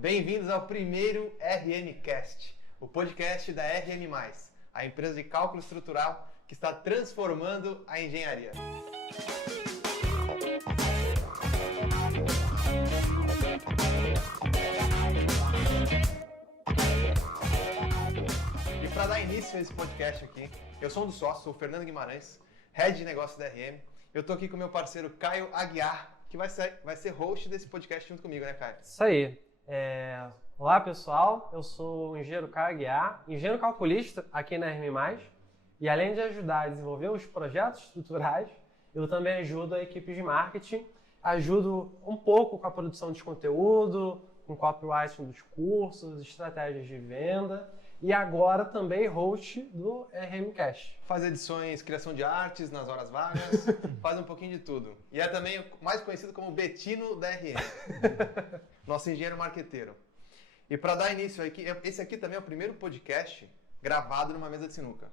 Bem-vindos ao primeiro RMcast, o podcast da RM+, a empresa de cálculo estrutural que está transformando a engenharia. E para dar início a esse podcast aqui, eu sou um dos sócios, sou o Fernando Guimarães, Head de Negócios da RM. Eu estou aqui com o meu parceiro Caio Aguiar, que vai ser host desse podcast junto comigo, né, Caio? Isso aí. Olá, pessoal. Eu sou o engenheiro Caio Aguiar, engenheiro calculista aqui na RM+. E além de ajudar a desenvolver os projetos estruturais, eu também ajudo a equipe de marketing, ajudo um pouco com a produção de conteúdo, com copywriting dos cursos, estratégias de venda e agora também host do RMcast. Faz edições, criação de artes nas horas vagas, faz um pouquinho de tudo. E é também mais conhecido como Betino da RM, nosso engenheiro marqueteiro. E para dar início aqui, esse aqui também é o primeiro podcast gravado numa mesa de sinuca.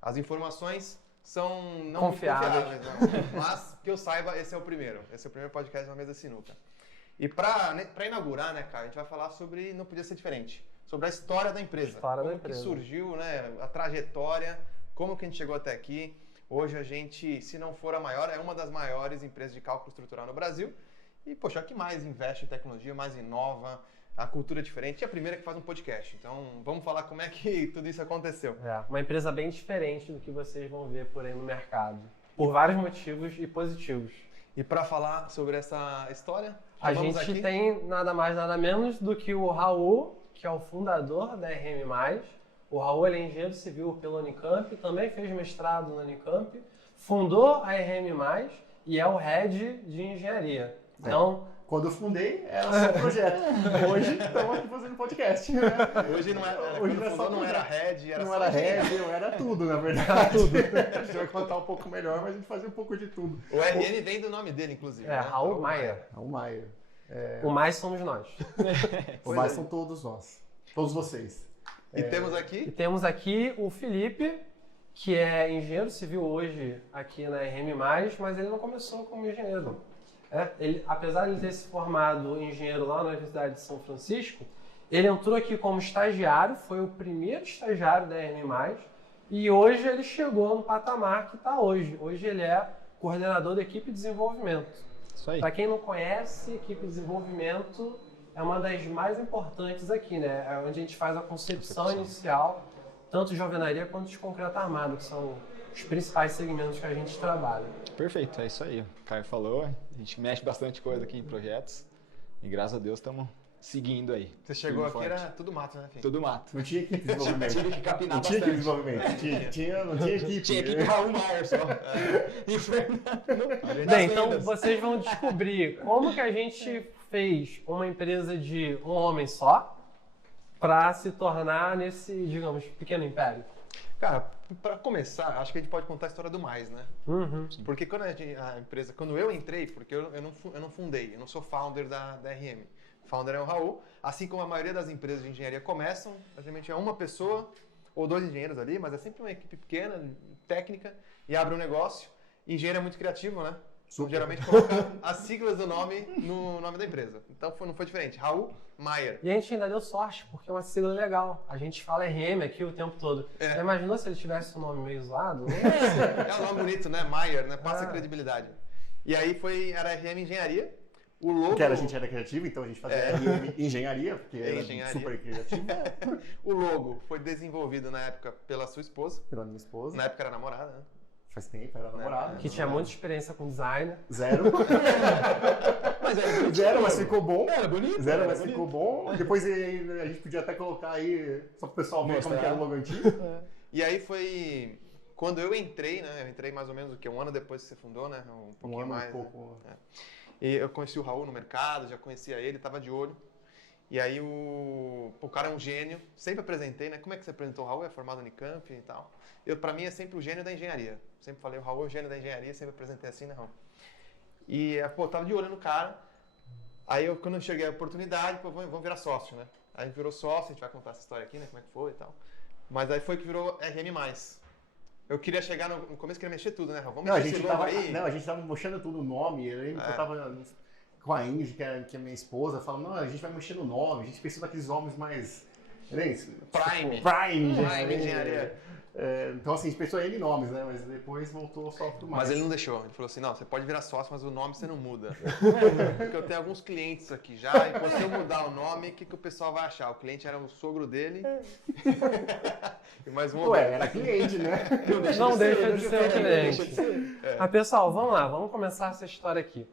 As informações são não confiáveis, muito confiáveis, não. Mas que eu saiba, esse é o primeiro. Esse é o primeiro podcast numa mesa de sinuca. E para inaugurar, né, cara, a gente vai falar sobre, não podia ser diferente, sobre a história da empresa. Como que surgiu, né, a trajetória, como que a gente chegou até aqui. Hoje a gente, se não for a maior, é uma das maiores empresas de cálculo estrutural no Brasil. E, poxa, a que mais investe em tecnologia, mais inova, a cultura é diferente. E a primeira que faz um podcast. Então, vamos falar como é que tudo isso aconteceu. Uma empresa bem diferente do que vocês vão ver por aí no mercado. Por vários motivos e positivos. E para falar sobre essa história, a gente aqui tem nada mais, nada menos do que o Raul, que é o fundador da RM+. O Raul ele é engenheiro civil pela Unicamp, também fez mestrado na Unicamp, fundou a RM+, e é o head de engenharia. Então, quando eu fundei, era só um projeto. Hoje, estamos aqui fazendo podcast. Né? Hoje não era, hoje quando fundou, não era head, era não só era head, eu era tudo, na verdade. Tudo. A gente vai contar um pouco melhor, mas a gente fazia um pouco de tudo. O RM vem do nome dele, inclusive. Né? Raul Maier. Raul Maier. O mais somos nós. O mais são todos nós. Todos vocês. E temos aqui o Felipe, que é engenheiro civil hoje aqui na RM+, mas ele não começou como engenheiro. Apesar de ele ter se formado engenheiro lá na Universidade de São Francisco, ele entrou aqui como estagiário, foi o primeiro estagiário da RM+, e hoje ele chegou no patamar que está hoje. Hoje ele é coordenador da equipe de desenvolvimento. Isso aí. Para quem não conhece, equipe de desenvolvimento é uma das mais importantes aqui, né? É onde a gente faz a concepção inicial, tanto de alvenaria quanto de concreto armado, que são os principais segmentos que a gente trabalha. Perfeito, é isso aí. O Caio falou, a gente mexe bastante coisa aqui em projetos e graças a Deus estamos seguindo aí. Você chegou aqui, era tudo mato, né, filho? Tudo mato. Não tinha equipe de desenvolvimento. Tive que capinar não tinha equipe de bastante. desenvolvimento. Não tinha equipe. Tinha equipe Raul Maier só. E Fernando. Bem, então vocês vão descobrir como que a gente fez uma empresa de um homem só para se tornar nesse, digamos, pequeno império. Cara, para começar, acho que a gente pode contar a história do mais, né? Uhum. Porque quando eu entrei, porque eu não fundei, eu não sou founder da RM. Founder é o Raul, assim como a maioria das empresas de engenharia começam, geralmente é uma pessoa ou dois engenheiros ali, mas é sempre uma equipe pequena, técnica, e abre um negócio. Engenheiro é muito criativo, né? Então, geralmente coloca as siglas do nome no nome da empresa. Então não foi diferente. Raul Maier. E a gente ainda deu sorte, porque é uma sigla legal. A gente fala RM aqui o tempo todo. Você imaginou se ele tivesse um nome meio zoado? É um nome bonito, né? Maier, né? Passa credibilidade. E aí era RM Engenharia. O logo... Porque a gente era criativo, então a gente fazia RM Engenharia, porque era super criativo. O logo foi desenvolvido na época pela sua esposa. Pela minha esposa. Na época era namorada, né? Faz tempo, era namorada. Que tinha muita experiência com design. Zero. Mas ficou bom. Era bonito. Zero, mas ficou bom. Depois a gente podia até colocar aí, só pro pessoal ver como que era o logo antigo. E aí foi quando eu entrei, né? Eu entrei mais ou menos um ano depois que você fundou, né? Um pouquinho mais. Né? E eu conheci o Raul no mercado, já conhecia ele, tava de olho. E aí o cara é um gênio, sempre apresentei, né? Como é que você apresentou o Raul? É formado no Unicamp e tal. Pra mim é sempre o gênio da engenharia. Sempre falei, o Raul é o gênio da engenharia, sempre apresentei assim, né, Raul? E, tava de olho no cara. Aí quando eu enxerguei a oportunidade, vamos virar sócio, né? Aí a gente virou sócio, a gente vai contar essa história aqui, né? Como é que foi e tal. Mas aí foi que virou RM+. Eu queria chegar no começo, queria mexer tudo, né, Raul? Vamos mexer esse logo aí. Não, a gente tava mostrando tudo o nome, eu lembro que eu tava com a Ingrid, que é minha esposa, falando, não, a gente vai mexer no nome, a gente pensou naqueles nomes mais... Prime. Prime, engenharia. Então, assim, a gente pensou em nomes, né? Mas depois voltou só pro mais. Mas ele não deixou. Ele falou assim, não, você pode virar sócio, mas o nome você não muda. Porque eu tenho alguns clientes aqui já, e se eu mudar o nome, o que o pessoal vai achar? O cliente era o sogro dele. E mais um. Ué, era cliente, né? Não deixa de ser um cliente. Mas, pessoal, vamos lá, vamos começar essa história aqui.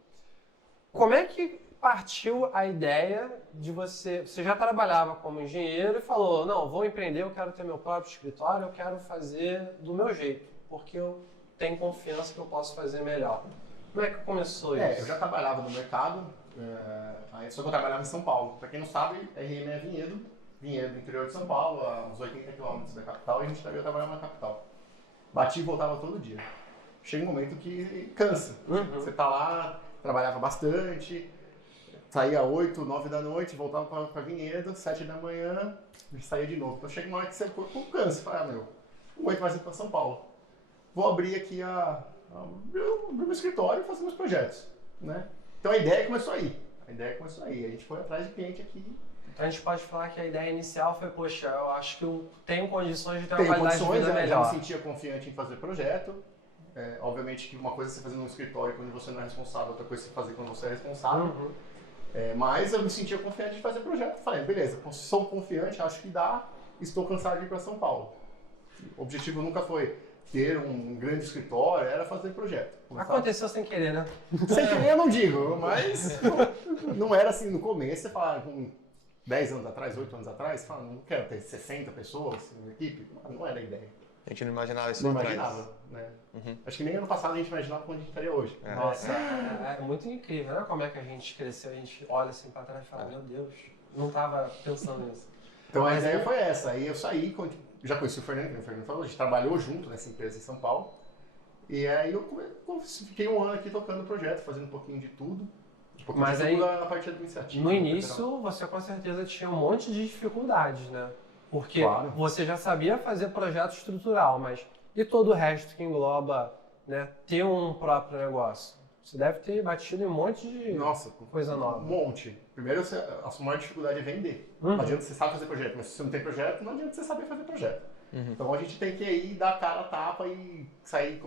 Como é que partiu a ideia de você já trabalhava como engenheiro e falou, não, vou empreender, eu quero ter meu próprio escritório, eu quero fazer do meu jeito, porque eu tenho confiança que eu posso fazer melhor. Como é que começou isso? Eu já trabalhava no mercado, só que eu trabalhava em São Paulo. Para quem não sabe, RM é Vinhedo, interior de São Paulo, a uns 80 quilômetros da capital, e a gente trabalhava na capital. Bati e voltava todo dia. Chega um momento que cansa. Você tá lá, trabalhava bastante, saía 8, 9 da noite, voltava para Vinhedo, 7 da manhã, e saía de novo. Então chega uma hora que você cansa, fala, não aguento mais ir para São Paulo. Vou abrir aqui o meu escritório e fazer meus projetos, né? Então a ideia começou aí. A gente foi atrás de cliente aqui. Então a gente pode falar que a ideia inicial foi, poxa, eu acho que eu tenho condições de ter uma qualidade de vida melhor. Eu me sentia confiante em fazer projeto. Obviamente que uma coisa é você fazer num escritório quando você não é responsável, outra coisa é você fazer quando você é responsável. Mas eu me sentia confiante de fazer projeto. Falei, beleza, sou confiante, acho que dá, estou cansado de ir para São Paulo. O objetivo nunca foi ter um grande escritório, era fazer projeto. Aconteceu sem querer, né? Sem querer eu não digo, mas não era assim no começo. Você fala, com 10 anos atrás, 8 anos atrás, você fala, não quero ter 60 pessoas na equipe. Não era a ideia. A gente não imaginava isso. Não imaginava, né? Acho que nem ano passado a gente imaginava onde a gente estaria hoje. Nossa, é muito incrível, né? Como é que a gente cresceu, a gente olha assim pra trás e fala, meu Deus, não tava pensando nisso. Então a ideia foi essa. Aí eu saí, já conheci o Fernando, como o Fernando falou, a gente trabalhou junto nessa empresa em São Paulo. E aí eu fiquei um ano aqui tocando o projeto, fazendo um pouquinho de tudo. Mas aí, na parte administrativa. No início, você com certeza tinha um monte de dificuldades, né? Porque você já sabia fazer projeto estrutural, mas e todo o resto que engloba, né, ter um próprio negócio? Você deve ter batido em um monte de coisa nova. Um monte. Primeiro, a maior dificuldade é vender. Não adianta você saber fazer projeto, mas se você não tem projeto, não adianta você saber fazer projeto. Então a gente tem que ir dar a cara a tapa e sair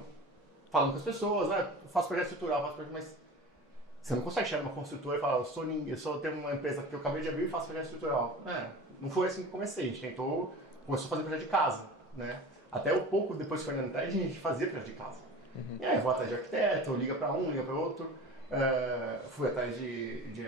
falando com as pessoas, né? Eu faço projeto estrutural, mas você não consegue chegar numa construtora e falar, eu só tenho uma empresa que eu acabei de abrir e faço projeto estrutural. Não foi assim que comecei, a gente começou a fazer projeto de casa, né? Até um pouco depois do Fernando Tade, a gente fazia projeto de casa. E aí, vou atrás de arquiteto, liga para um, liga para outro, fui atrás de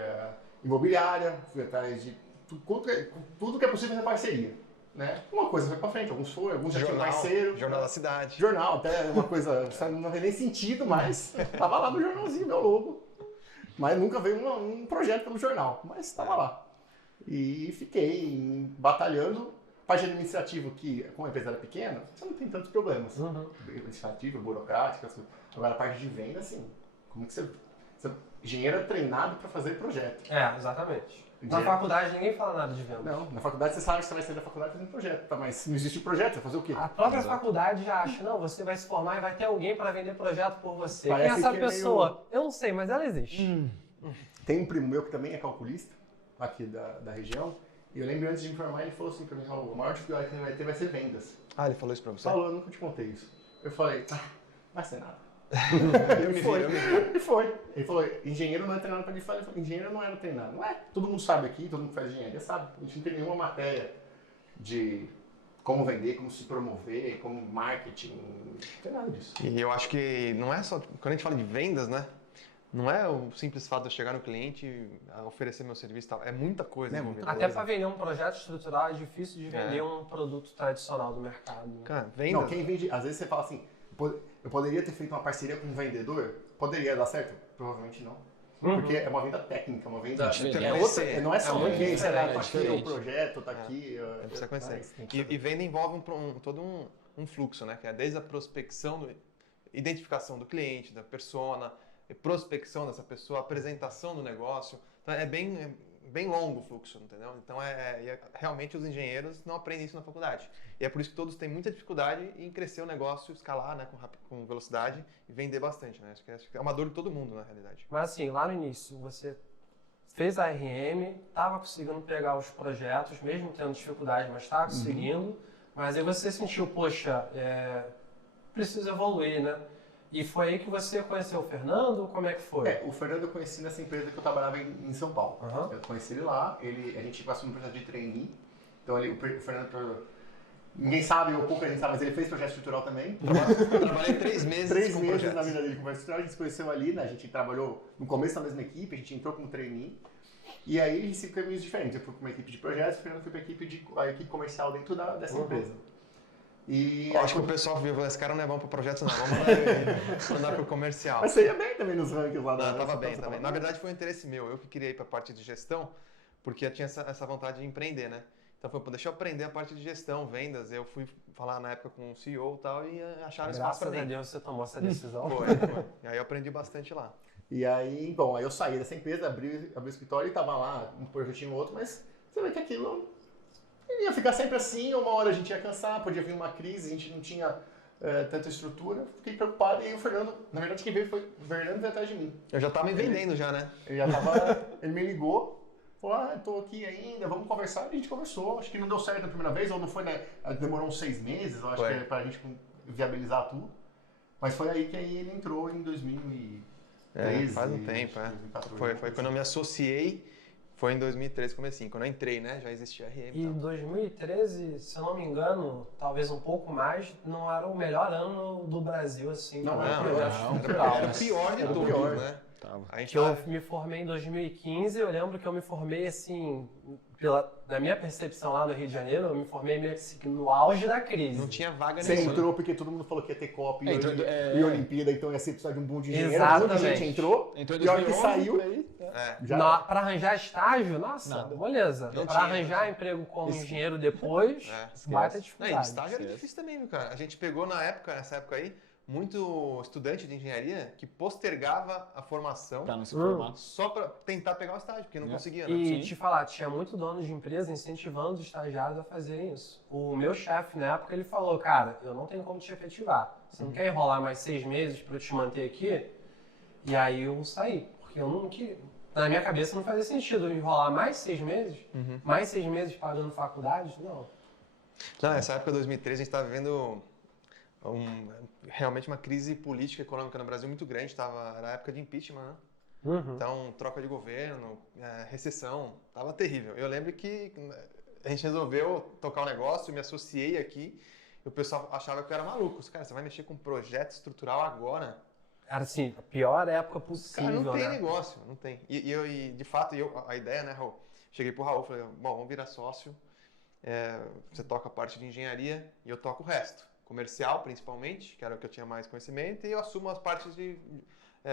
imobiliária, fui atrás de tudo que é possível na parceria, né? Uma coisa foi para frente, alguns já tinham parceiro. Jornal da cidade. Jornal, até uma coisa, não fez nem sentido, mas tava lá no jornalzinho, meu logo. Mas nunca veio um projeto pelo jornal, mas estava lá. E fiquei batalhando. Parte administrativa, que como a empresa era pequena, você não tem tantos problemas. Administrativa, burocrática, agora a parte de venda, assim, como que você engenheiro é treinado para fazer projeto. Exatamente. Na faculdade ninguém fala nada de venda. Não, na faculdade você sabe que você vai sair da faculdade fazendo projeto, tá? Mas se não existe projeto, vai fazer o quê? A própria faculdade já acha, não, você vai se formar e vai ter alguém para vender projeto por você. Parece quem é essa pessoa? Meio... Eu não sei, mas ela existe. Tem um primo meu que também é calculista, aqui da região, e eu lembro antes de me formar, ele falou assim pra mim, Raul, a maior dificuldade que ele vai ter vai ser vendas. Ele falou isso pra você? Falou, eu nunca te contei isso. Eu falei, vai ser nada. E foi. Ele falou, engenheiro não é treinado para ele fazer. Engenheiro não era treinado. Não é? Todo mundo sabe aqui, todo mundo que faz engenharia sabe. A gente não tem nenhuma matéria de como vender, como se promover, como marketing. Não tem nada disso. E eu acho que não é só... Quando a gente fala de vendas, né? Não é o simples fato de eu chegar no cliente e oferecer meu serviço e tal. É muita coisa. Até para vender um projeto estrutural é difícil de vender um produto tradicional do mercado. Né? Cara, vendas... Não, quem vende... Às vezes você fala assim, eu poderia ter feito uma parceria com um vendedor? Poderia dar certo? Provavelmente não. Porque é uma venda técnica, uma venda... não é só uma venda, tá aqui o projeto, tá aqui... Precisa conhecer. E venda envolve todo um fluxo, né? Que é desde a prospecção, identificação do cliente, da persona... prospecção dessa pessoa, apresentação do negócio. Então é bem longo o fluxo, entendeu? Então realmente os engenheiros não aprendem isso na faculdade. E é por isso que todos têm muita dificuldade em crescer o negócio, escalar, né, com velocidade e vender bastante, né? Acho que é uma dor de todo mundo, na realidade. Mas assim, lá no início, você fez a RM, estava conseguindo pegar os projetos, mesmo tendo dificuldade, mas estava conseguindo. Mas aí você sentiu, poxa, preciso evoluir, né? E foi aí que você conheceu o Fernando? Como é que foi? O Fernando eu conheci nessa empresa que eu trabalhava em São Paulo. Eu conheci ele lá, a gente passou no processo de trainee. Então o Fernando, ninguém sabe, ou pouca gente sabe, mas ele fez projeto estrutural também. Eu trabalhei 3 meses 3 com meses projetos. na vida dele com projeto estrutural, a gente se conheceu ali, né? A gente trabalhou no começo na mesma equipe, a gente entrou como trainee. E aí a gente se caminhos diferentes. Eu fui para uma equipe de projetos, o Fernando foi para a equipe comercial dentro dessa empresa. E acho que o pessoal viu, esse cara não é bom para projetos não, vamos mandar para o comercial. Mas você ia bem também nos rankings lá da... Não, tava bem, também. Na verdade foi um interesse meu, eu que queria ir para a parte de gestão, porque eu tinha essa vontade de empreender, né? Então foi, deixa eu aprender a parte de gestão, vendas, eu fui falar na época com o CEO e tal, e acharam espaço para mim. Graças a Deus você tomou essa decisão. Foi. E aí eu aprendi bastante lá. E aí, bom, aí eu saí dessa empresa, abri o escritório e tava lá, um projetinho ou outro, mas você vê que aquilo ia ficar sempre assim, uma hora a gente ia cansar, podia vir uma crise, a gente não tinha tanta estrutura, fiquei preocupado e aí o Fernando, na verdade quem veio foi o Fernando veio atrás de mim. Eu já tava me vendendo já, né? Ele me ligou, falou, tô aqui ainda, vamos conversar, e a gente conversou, acho que não deu certo a primeira vez, ou não foi, né, demorou uns 6 meses, eu acho que pra gente viabilizar tudo, mas foi aí que aí ele entrou em 2013. Faz um tempo, 2014, foi quando eu me associei. Foi em 2013, comecinho. Quando eu entrei, né? Já existia a RM. E 2013, se eu não me engano, talvez um pouco mais, não era o melhor ano do Brasil, assim. Não, era o pior de todos, né? Eu me formei em 2015, eu lembro que eu me formei, assim, na minha percepção lá no Rio de Janeiro, eu me formei meio assim, no auge da crise. Não tinha vaga nenhuma. nenhuma. Você entrou porque todo mundo falou que ia ter Copa e Olimpíada, então ia ser precisar de um boom de dinheiro. Exatamente. A gente entrou e a hora que saiu... Para arranjar estágio, nossa, beleza. Para arranjar emprego como engenheiro depois, vai ter dificuldade. Estágio era difícil também, viu, cara? A gente pegou nessa época aí, muito estudante de engenharia que postergava a formação pra não se formar. Só para tentar pegar o estágio, porque não conseguia, né? E te falar, tinha muito dono de empresa incentivando os estagiários a fazerem isso. O meu chefe, na época, ele falou, cara, eu não tenho como te efetivar. Você não quer enrolar mais 6 meses para eu te manter aqui? E aí eu saí, porque eu não queria... Na minha cabeça não fazia sentido enrolar mais 6 meses, mais 6 meses pagando faculdade, não. Nessa época de 2013 a gente estava vivendo realmente uma crise política e econômica no Brasil muito grande, era a época de impeachment, né? Então, troca de governo, recessão, tava terrível. Eu lembro que a gente resolveu tocar um negócio, me associei aqui, e o pessoal achava que eu era maluco. Cara, você vai mexer com projeto estrutural agora? Era assim, a pior época possível, cara, não tem né? negócio, não tem. E de fato, a ideia, né, Raul? Cheguei pro Raul, falei, bom, vamos virar sócio, você toca a parte de engenharia e eu toco o resto. Comercial, principalmente, que era o que eu tinha mais conhecimento, e eu assumo as partes de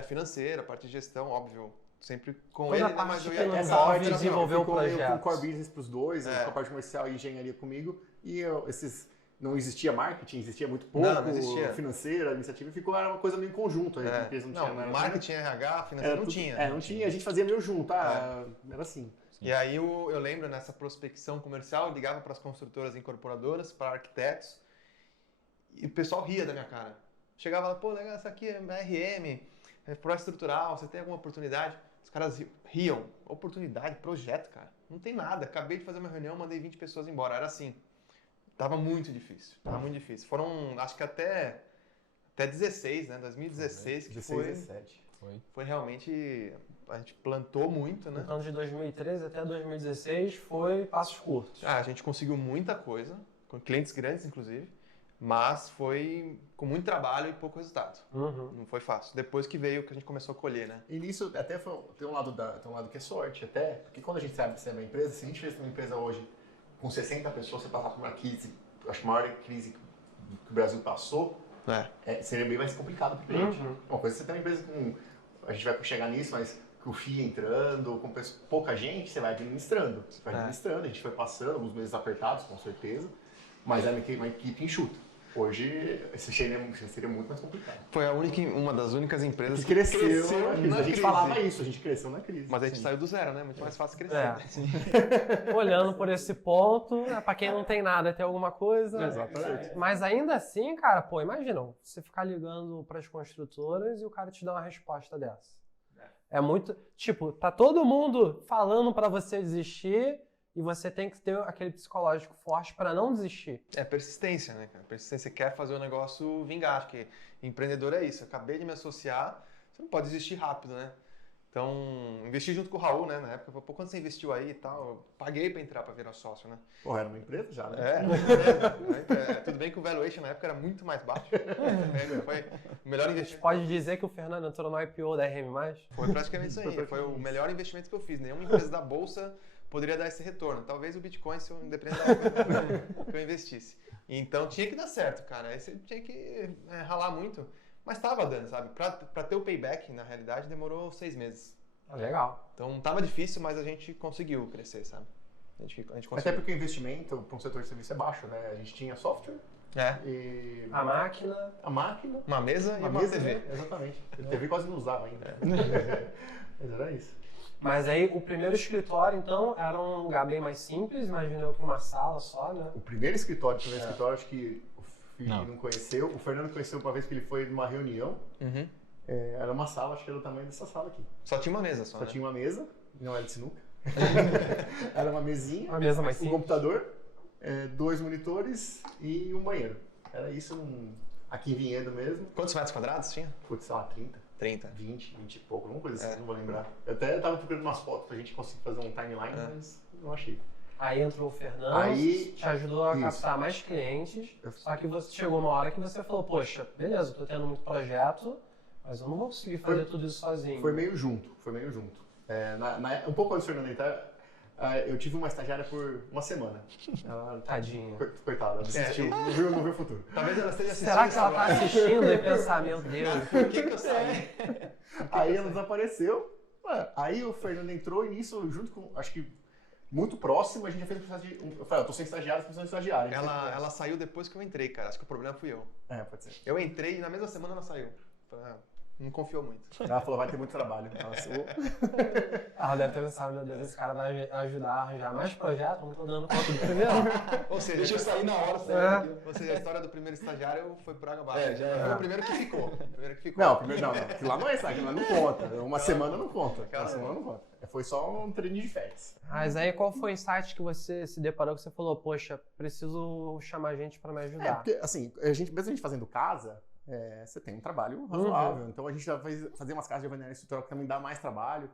financeira, parte de gestão, óbvio, sempre com toda ele, né? Mas eu ia essa parte desenvolver o projeto. Com o core business pros dois, com a parte comercial e engenharia comigo, e não existia marketing, existia muito pouco, não existia. Financeira, administrativa, era uma coisa meio em conjunto. A empresa não tinha nada. Marketing, RH, financeira não tinha. Não tinha, a gente fazia meio junto, era assim. E aí eu lembro nessa prospecção comercial, eu ligava para as construtoras incorporadoras, para arquitetos, e o pessoal ria da minha cara. Chegava lá, pô, legal, essa aqui é RM, projeto estrutural, você tem alguma oportunidade? Os caras riam. Oportunidade, projeto, cara. Não tem nada. Acabei de fazer uma reunião, mandei 20 pessoas embora. Era assim. Tava muito difícil. Foram, acho que até 16, né? 2016 que 16, 17. Foi realmente... A gente plantou muito, né? Então, de 2013 até 2016 foi passos curtos. A gente conseguiu muita coisa, com clientes grandes, inclusive. Mas foi com muito trabalho e pouco resultado. Não foi fácil. Depois que veio, que a gente começou a colher, né? E nisso até tem um lado que é sorte, até. Porque quando a gente sabe uma empresa, se a gente fez uma empresa hoje com 60 pessoas, você passar por uma crise, acho que a maior crise que o Brasil passou, seria bem mais complicado para o cliente. Uma coisa é você ter uma empresa com... A gente vai chegar nisso, mas com o FII entrando, com pouca gente, você vai administrando. A gente foi passando alguns meses apertados, com certeza, mas era uma equipe enxuta. Hoje, esse seria muito mais complicado. Foi uma das únicas empresas que cresceu na crise. A gente falava isso, a gente cresceu na crise. Mas a gente saiu do zero, né? Muito mais fácil crescer. Olhando por esse ponto, para quem não tem nada, tem alguma coisa. Exatamente. Mas ainda assim, cara, imagina, você ficar ligando para as construtoras e o cara te dá uma resposta dessa. É muito... Tipo, tá todo mundo falando pra você desistir e você tem que ter aquele psicológico forte pra não desistir. É persistência, né, cara? Persistência, você quer fazer o negócio vingar. Acho que empreendedor é isso. Eu acabei de me associar, você não pode desistir rápido, né? Então, investi junto com o Raul, né? Na época, pô, quando você investiu aí e tal, eu paguei pra entrar pra virar sócio, né? Pô, era uma empresa já, né? Tudo bem que o valuation na época era muito mais baixo. Foi o melhor A gente investimento. pode dizer que o Fernando entrou no IPO da RM+. Foi praticamente isso aí. Foi o melhor investimento que eu fiz. Nenhuma empresa da Bolsa poderia dar esse retorno. Talvez o Bitcoin, se eu independente da época que eu investisse. Então, tinha que dar certo, cara. Aí você tinha que ralar muito. Mas tava dando, sabe? Pra ter o payback, na realidade, demorou 6 meses. Legal. Então, tava difícil, mas a gente conseguiu crescer, sabe? A gente conseguiu. Até porque o investimento para um setor de serviço é baixo, né? A gente tinha software e A máquina. Uma mesa e uma mesa, TV. né? Exatamente. A TV quase não usava ainda. Mas era isso. Mas aí o primeiro escritório, então, era um lugar bem mais simples, imagina eu com uma sala só, né? O primeiro escritório, acho que o Felipe não conheceu. O Fernando conheceu uma vez que ele foi numa reunião. Uhum. Era uma sala, acho que era do tamanho dessa sala aqui. Só tinha uma mesa só, Só né? tinha uma mesa, não era de sinuca. Era uma mesinha, Uma mesa mais um simples. computador, 2 monitores e um banheiro. Era isso aqui em Vinhedo mesmo. Quantos metros quadrados tinha? Putz, sei lá, 30, 30. 20 e pouco, alguma coisa assim, não vou lembrar. Eu até tava procurando umas fotos pra gente conseguir fazer um timeline, mas não achei. Aí entrou o Fernando, Aí, te ajudou a isso. captar mais clientes, só que você chegou uma hora que você falou, poxa, beleza, eu tô tendo muito projeto, mas eu não vou conseguir fazer tudo isso sozinho. Foi meio junto. Um pouco antes do Fernando entrar, eu tive uma estagiária por uma semana. Ela, Tadinha. coitada, ela desistiu, não viu o futuro. Talvez ela esteja assistindo. Será que ela tá agora. assistindo e pensar, meu Deus, Por que eu saí? Aí ela desapareceu, aí o Fernando entrou e nisso, junto com, acho que muito próximo, a gente já fez o processo de... Eu falei, eu tô sem estagiário, tô precisando de estagiário. Ela saiu depois que eu entrei, cara. Acho que o problema fui eu. Pode ser. Eu entrei e na mesma semana ela saiu. Falei, não confiou muito. Ela falou, vai ter muito trabalho. Ela falou, ela deve ter pensado, meu Deus, esse cara vai ajudar a arranjar mais projetos, não tô dando conta do primeiro. Ou seja, Deixa eu sair na hora, Ou seja, a história do primeiro estagiário foi por água abaixo. Foi o primeiro que ficou. Não, primeiro não. Aquilo lá não é isso, aquilo lá não conta. Uma semana não conta. Uma semana não conta. Foi só um treino de férias. Mas aí qual foi o insight que você se deparou que você falou, poxa, preciso chamar gente pra me ajudar? Porque, assim, mesmo a gente fazendo casa, você tem um trabalho razoável. Então a gente já fazia umas casas de avaliação estrutural que também dá mais trabalho.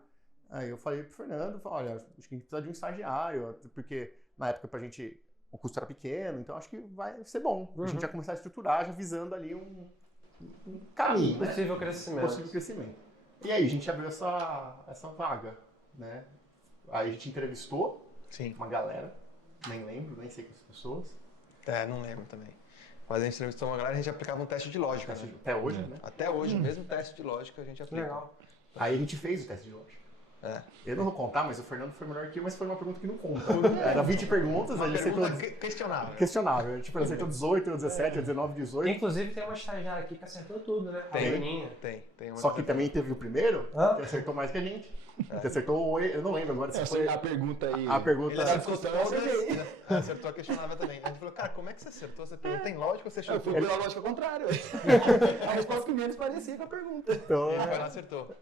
Aí eu falei pro Fernando, olha, acho que a gente precisa de um estagiário, porque na época pra gente o custo era pequeno, então acho que vai ser bom. A gente já começar a estruturar, já visando ali um caminho. Possível crescimento. E aí a gente abriu essa vaga, né? Aí a gente entrevistou uma galera, nem sei quantas pessoas. Não lembro também. Mas a gente entrevistou uma galera e a gente aplicava um teste de lógica. Né? Até hoje, né? Até hoje, o mesmo teste de lógica a gente aplica. Legal. Aí a gente fez o teste de lógica. Eu não vou contar, mas o Fernando foi melhor que eu, mas foi uma pergunta que não conta. Era 20 perguntas, ele acertou... Questionável. Tipo, ele acertou 18, 17, 19, 18. Inclusive tem uma estagiária aqui que acertou tudo, né? Tem. A Bruninha. Tem Só que também teve o primeiro, que acertou mais que a gente. Que acertou, eu não lembro agora se foi... A pergunta aí. A pergunta... Ele acertou todas, acertou a questionável também. A gente falou, cara, como é que você acertou? Você pergunta tem lógica ou você Eu chutou? fui pela lógica contrária. A resposta que menos parecia com a pergunta. Então, Ele foi lá e acertou.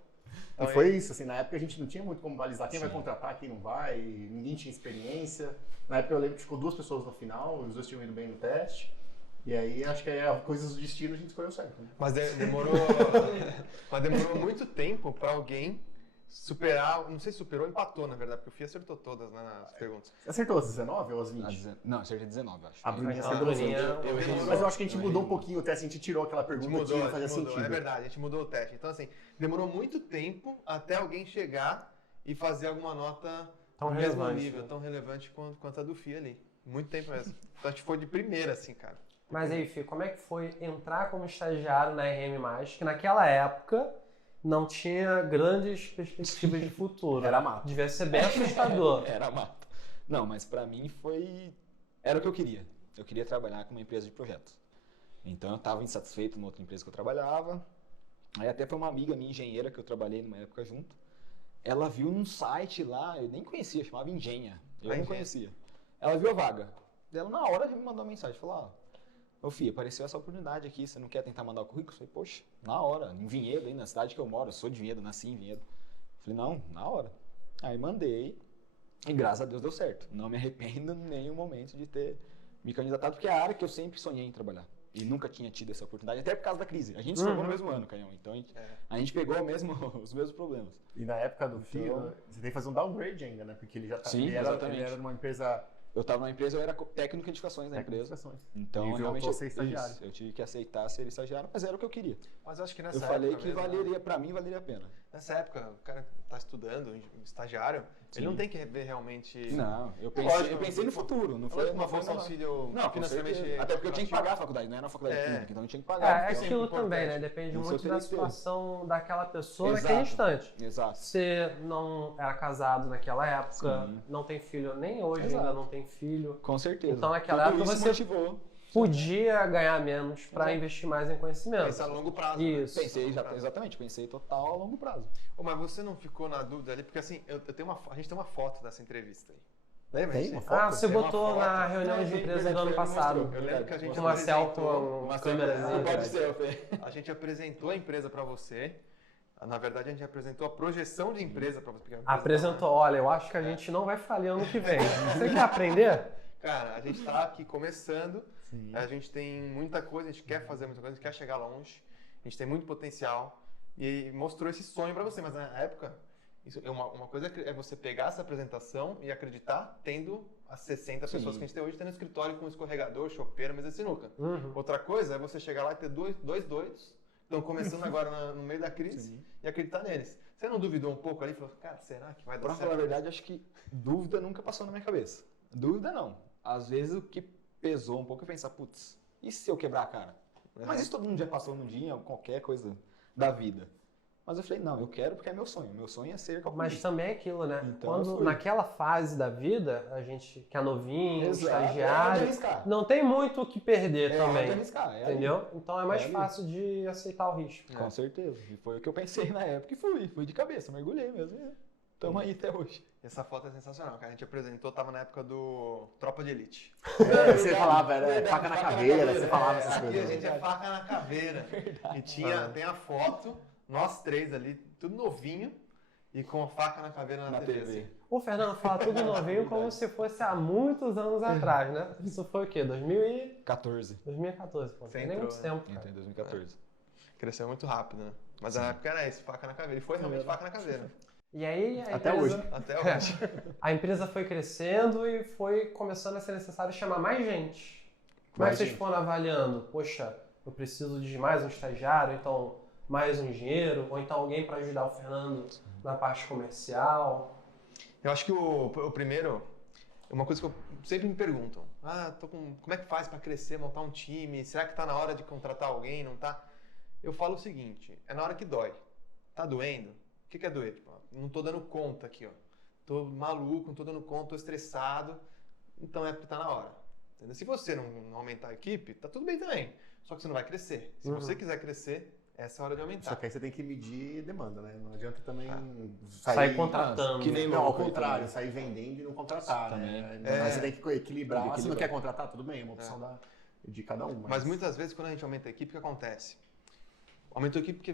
E foi isso, assim, na época a gente não tinha muito como balizar quem vai contratar, quem não vai, ninguém tinha experiência. Na época eu lembro que ficou 2 pessoas no final, os 2 tinham ido bem no teste. E aí acho que coisas do destino a gente escolheu certo. Né? Mas demorou muito tempo para alguém superar, não sei se superou ou empatou, na verdade, porque o FIA acertou todas, né, nas perguntas. Você acertou as 19 ou as 20? Não, acertei 19, acho. A Bruninha Então, acertou a Bruninha- 20. Mas eu acho que a gente mudou um pouquinho o teste, a gente tirou aquela pergunta que não fazia sentido. É verdade, a gente mudou o teste. Então, assim, demorou muito tempo até alguém chegar e fazer alguma nota Tão do mesmo relevante, nível, né? tão relevante quanto a do FIA ali. Muito tempo mesmo. Então, a gente foi de primeira, assim, cara. Mas aí, Fih, como é que foi entrar como estagiário na RM+, que naquela época não tinha grandes perspectivas de futuro? Era mato. Devia ser bem assustador. Era mato. Não, mas pra mim era o que eu queria. Eu queria trabalhar com uma empresa de projetos. Então eu estava insatisfeito numa outra empresa que eu trabalhava. Aí até foi uma amiga minha, engenheira, que eu trabalhei numa época junto. Ela viu num site lá, eu nem conhecia, chamava Engenha. Eu não conhecia. Ela viu a vaga. Ela na hora já me mandou uma mensagem, falou, ô Fih, apareceu essa oportunidade aqui, você não quer tentar mandar o currículo? Eu falei, poxa, na hora, em Vinhedo, aí na cidade que eu moro, eu sou de Vinhedo, nasci em Vinhedo. Falei, não, na hora. Aí mandei e graças a Deus deu certo. Não me arrependo em nenhum momento de ter me candidatado, porque é a área que eu sempre sonhei em trabalhar. E nunca tinha tido essa oportunidade, até por causa da crise. A gente se formou no mesmo ano, Canhão. Então a gente pegou os mesmos problemas. E na época do FIO, você tem que fazer um downgrade ainda, né? Porque ele já tá, Sim, ele era numa empresa... Eu estava na empresa, eu era técnico de edificações na empresa. Então, realmente, ser estagiário. Eu tive que aceitar ser estagiário, mas era o que eu queria. Mas eu acho que nessa época. Eu falei que mesmo, pra mim, valeria a pena. Nessa época, o cara está estudando, estagiário, ele não tem que ver realmente... Não, eu pensei no futuro. Não foi uma bolsa auxílio financeiramente... Até porque eu tinha que pagar a faculdade, não era uma faculdade pública, então eu tinha que pagar. É aquilo também, né? Depende muito da situação daquela pessoa naquele instante. Exato. Você não era casado naquela época, não tem filho nem hoje, ainda não tem filho. Com certeza. Então naquela época você motivou. Podia ganhar menos para investir mais em conhecimento. Pensar a longo prazo. Isso. Né? Exatamente, pensei total a longo prazo. Mas você não ficou na dúvida ali, porque assim, a gente tem uma foto dessa entrevista aí. Lembra? Tem uma foto? Você botou na reunião de empresa do ano passado. Eu lembro que a gente com uma selfie com uma câmerazinha. Pode ser, a gente apresentou a empresa para você. Na verdade, a gente apresentou a projeção de empresa para você. Apresentou, olha, eu acho que a gente não vai falhar ano que vem. Você quer aprender? Cara, a gente está aqui começando. Sim. A gente tem muita coisa, a gente quer fazer muita coisa, a gente quer chegar longe, a gente tem muito potencial e mostrou esse sonho para você, mas na época, uma coisa é você pegar essa apresentação e acreditar tendo as 60 pessoas que a gente tem hoje, tendo escritório com escorregador, chopeira, mesa de sinuca. Outra coisa é você chegar lá e ter dois doidos, estão começando agora no meio da crise e acreditar neles. Você não duvidou um pouco ali e falou, cara, será que vai dar certo? Pra falar a verdade, acho que dúvida nunca passou na minha cabeça. Dúvida não. Às vezes o que pesou um pouco e pensar, putz, e se eu quebrar a cara? Mas isso todo mundo já passou num dia, qualquer coisa da vida. Mas eu falei, não, eu quero porque é meu sonho. Meu sonho é ser calculista. Mas também é aquilo, né? Então, quando naquela fase da vida, a gente que é novinho, estagiário, não tem muito o que perder também. Hora de arriscar, entendeu? Então é mais fácil de aceitar o risco. Com certeza. E foi o que eu pensei na época e fui de cabeça, mergulhei mesmo. Estamos aí até hoje. Essa foto é sensacional, cara. A gente apresentou, tava na época do Tropa de Elite. Você falava, era faca na caveira, você falava essas coisas. Aqui a gente é faca na caveira. E tem a foto, nós três ali, tudo novinho, e com a faca na caveira na TV. O Fernando fala tudo novinho como se fosse há muitos anos atrás, né? Isso foi o quê? 2014. 2014, pô. Tem nem muito tempo, cara. Entrei em 2014. Cresceu muito rápido, né? Mas na época era isso, faca na caveira. E foi realmente faca na caveira. E aí Até hoje. A empresa foi crescendo e foi começando a ser necessário chamar mais gente. Como é que vocês foram avaliando? Poxa, eu preciso de mais um estagiário, então mais um engenheiro, ou então alguém para ajudar o Fernando na parte comercial? Eu acho que o primeiro, uma coisa que eu sempre me perguntam, como é que faz para crescer, montar um time? Será que está na hora de contratar alguém? Não tá? Eu falo o seguinte, é na hora que dói. Tá doendo? O que é doer? Tipo, não tô dando conta aqui, ó. Tô maluco, não tô dando conta, tô estressado. Então é porque tá na hora. Entendeu? Se você não aumentar a equipe, tá tudo bem também. Só que você não vai crescer. Se você quiser crescer, essa é a hora de aumentar. Só que aí você tem que medir demanda, né? Não adianta também sair contratando. Que nem ao contrário, sair vendendo e não contratar, né? Mas você tem que equilibrar. Se não quer contratar, tudo bem, é uma opção de cada um. Mas muitas vezes, quando a gente aumenta a equipe, o que acontece? Aumentou a equipe porque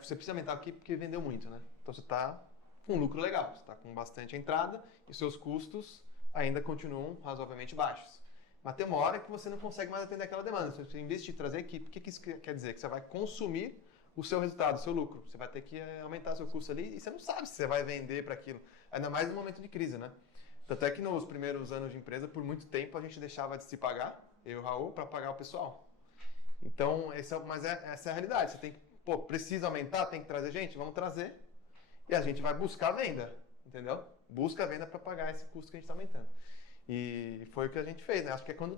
você precisa aumentar a equipe porque vendeu muito, né? Então você está com um lucro legal, você está com bastante entrada e seus custos ainda continuam razoavelmente baixos. Mas tem uma hora que você não consegue mais atender aquela demanda. Se você investir em trazer equipe, o que isso quer dizer? Que você vai consumir o seu resultado, o seu lucro. Você vai ter que aumentar seu custo ali e você não sabe se você vai vender para aquilo. Ainda mais no momento de crise, né? Tanto é que nos primeiros anos de empresa, por muito tempo, a gente deixava de se pagar, eu e o Raul, para pagar o pessoal. Então, essa é a realidade. Você tem que, precisa aumentar, tem que trazer gente? Vamos trazer. E a gente vai buscar a venda, entendeu? Busca a venda para pagar esse custo que a gente está aumentando. E foi o que a gente fez, né? Acho que é quando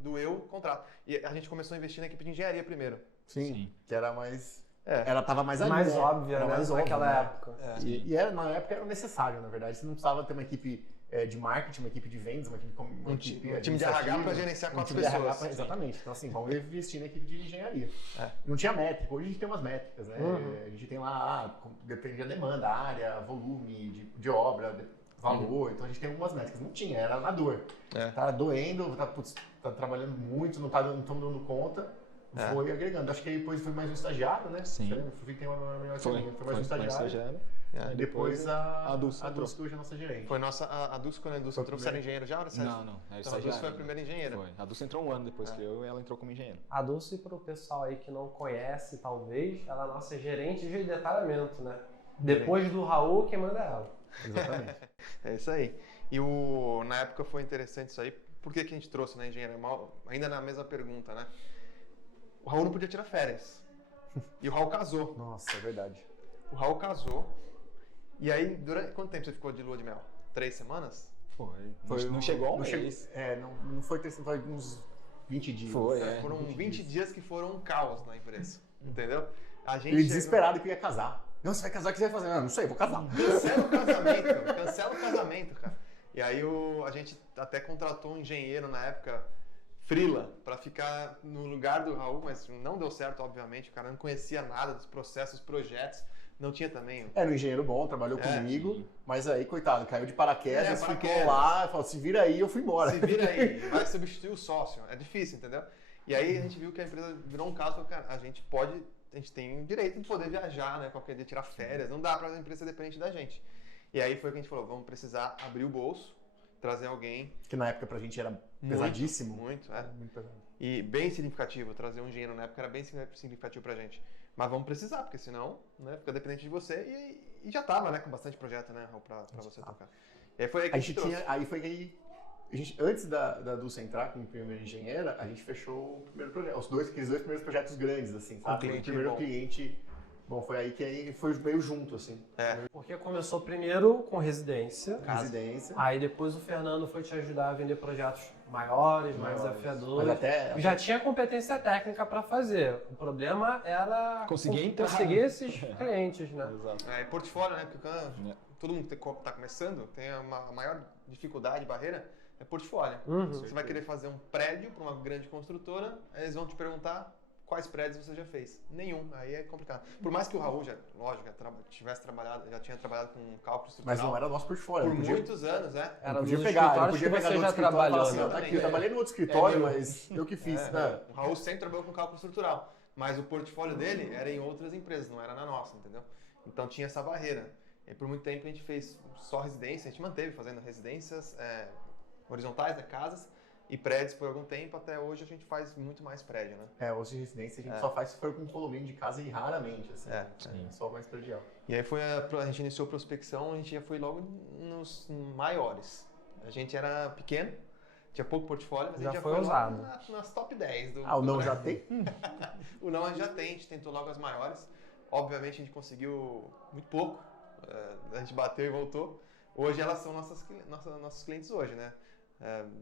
doeu o contrato. E a gente começou a investir na equipe de engenharia primeiro. Sim. Que era mais... Ela estava mais ali, mais óbvia, era né? Mais naquela óbvio, época. Né? E na época era necessário, na verdade. Você não precisava ter uma equipe de marketing, uma equipe de vendas, um time de RH para gerenciar 4 pessoas. Exatamente. Então, assim, vamos investir na equipe de engenharia. Não tinha métrica. Hoje a gente tem umas métricas, né? A gente tem lá, depende da demanda, área, volume de obra, valor. Então a gente tem algumas métricas. Não tinha, era na dor. Tá doendo, tá trabalhando muito, não estamos dando conta. Foi agregando. Acho que aí depois foi mais um estagiário, né? Sim. Foi mais um estagiário. Depois a Dulce que hoje é a nossa gerente. Foi a Dulce, quando a Dulce entrou, você era engenheiro já? Não. Então a Dulce foi a primeira engenheira. Foi. A Dulce entrou um ano depois que eu e ela entrou como engenheiro. A Dulce, para o pessoal aí que não conhece, talvez, ela é a nossa gerente de detalhamento, né? Depois do Raul, quem manda é ela. Exatamente. É isso aí. E na época foi interessante isso aí. Por que a gente trouxe, né, engenheiro? Ainda na mesma pergunta, né? O Raul não podia tirar férias. E o Raul casou. Nossa, é verdade. O Raul casou. E aí, durante quanto tempo você ficou de lua de mel? 3 semanas? Não chegou a um mês. Não foi 3 semanas, foi uns 20 dias. Foram 20 dias que foram um caos na empresa. Entendeu? A gente Ele desesperado que ia casar. Não, você vai casar, o que você vai fazer? Não sei, vou casar. Cancela o casamento, cara. E aí a gente até contratou um engenheiro na época, freela, para ficar no lugar do Raul, mas não deu certo, obviamente. O cara não conhecia nada dos processos, projetos. Não tinha também. Era um engenheiro bom, trabalhou comigo, mas aí, coitado, caiu de paraquedas, ficou lá, falou, se vira aí, eu fui embora. Se vira aí, vai substituir o sócio. É difícil, entendeu? E aí a gente viu que a empresa virou um caso, cara, a gente tem o direito de poder viajar, né? Qualquer dia tirar férias, não dá para a empresa ser dependente da gente. E aí foi que a gente falou, vamos precisar abrir o bolso, trazer alguém. Que na época pra gente era pesadíssimo. Muito pesado. E bem significativo, trazer um engenheiro na época era bem significativo pra gente. Mas vamos precisar, porque senão, né, fica dependente de você e já tava, né, com bastante projeto, né, Raul, pra você tocar. E aí foi aí que a gente trouxe. Antes da Dulce entrar como primeira engenheira, a gente fechou o primeiro projeto, aqueles dois primeiros projetos grandes, assim, sabe? O primeiro cliente, foi aí que foi meio junto, assim. Porque começou primeiro com residência. Residência. Aí depois o Fernando foi te ajudar a vender projetos maiores, mais desafiadores. Mas até já tinha competência técnica para fazer. O problema era conseguir esses clientes, né? Exato. Portfólio, né? Porque todo mundo que está começando tem a maior dificuldade, barreira, é portfólio. Você vai querer fazer um prédio para uma grande construtora, eles vão te perguntar quais prédios você já fez. Nenhum, aí é complicado. Por mais que o Raul já tinha trabalhado com cálculo estrutural. Mas não era nosso portfólio. Por muitos anos, né? Era podia dos pegar escritórios que você já trabalhou, assim, né? tá aqui, eu trabalhei no outro escritório, mas eu que fiz. O Raul sempre trabalhou com cálculo estrutural, mas o portfólio dele era em outras empresas, não era na nossa, entendeu? Então tinha essa barreira. E por muito tempo a gente fez só residência, a gente manteve fazendo residências horizontais, né, casas, e prédios por algum tempo, até hoje a gente faz muito mais prédio, né? Hoje residência a gente só faz se for com condomínio de casa e raramente, assim, só mais predial. E aí a gente iniciou a prospecção, a gente já foi logo nos maiores. A gente era pequeno, tinha pouco portfólio, mas a gente já foi ousado. Nas top 10 do o não já tem? O não a gente já tem, a gente tentou logo as maiores. Obviamente a gente conseguiu muito pouco, a gente bateu e voltou. Hoje elas são nossos clientes hoje, né?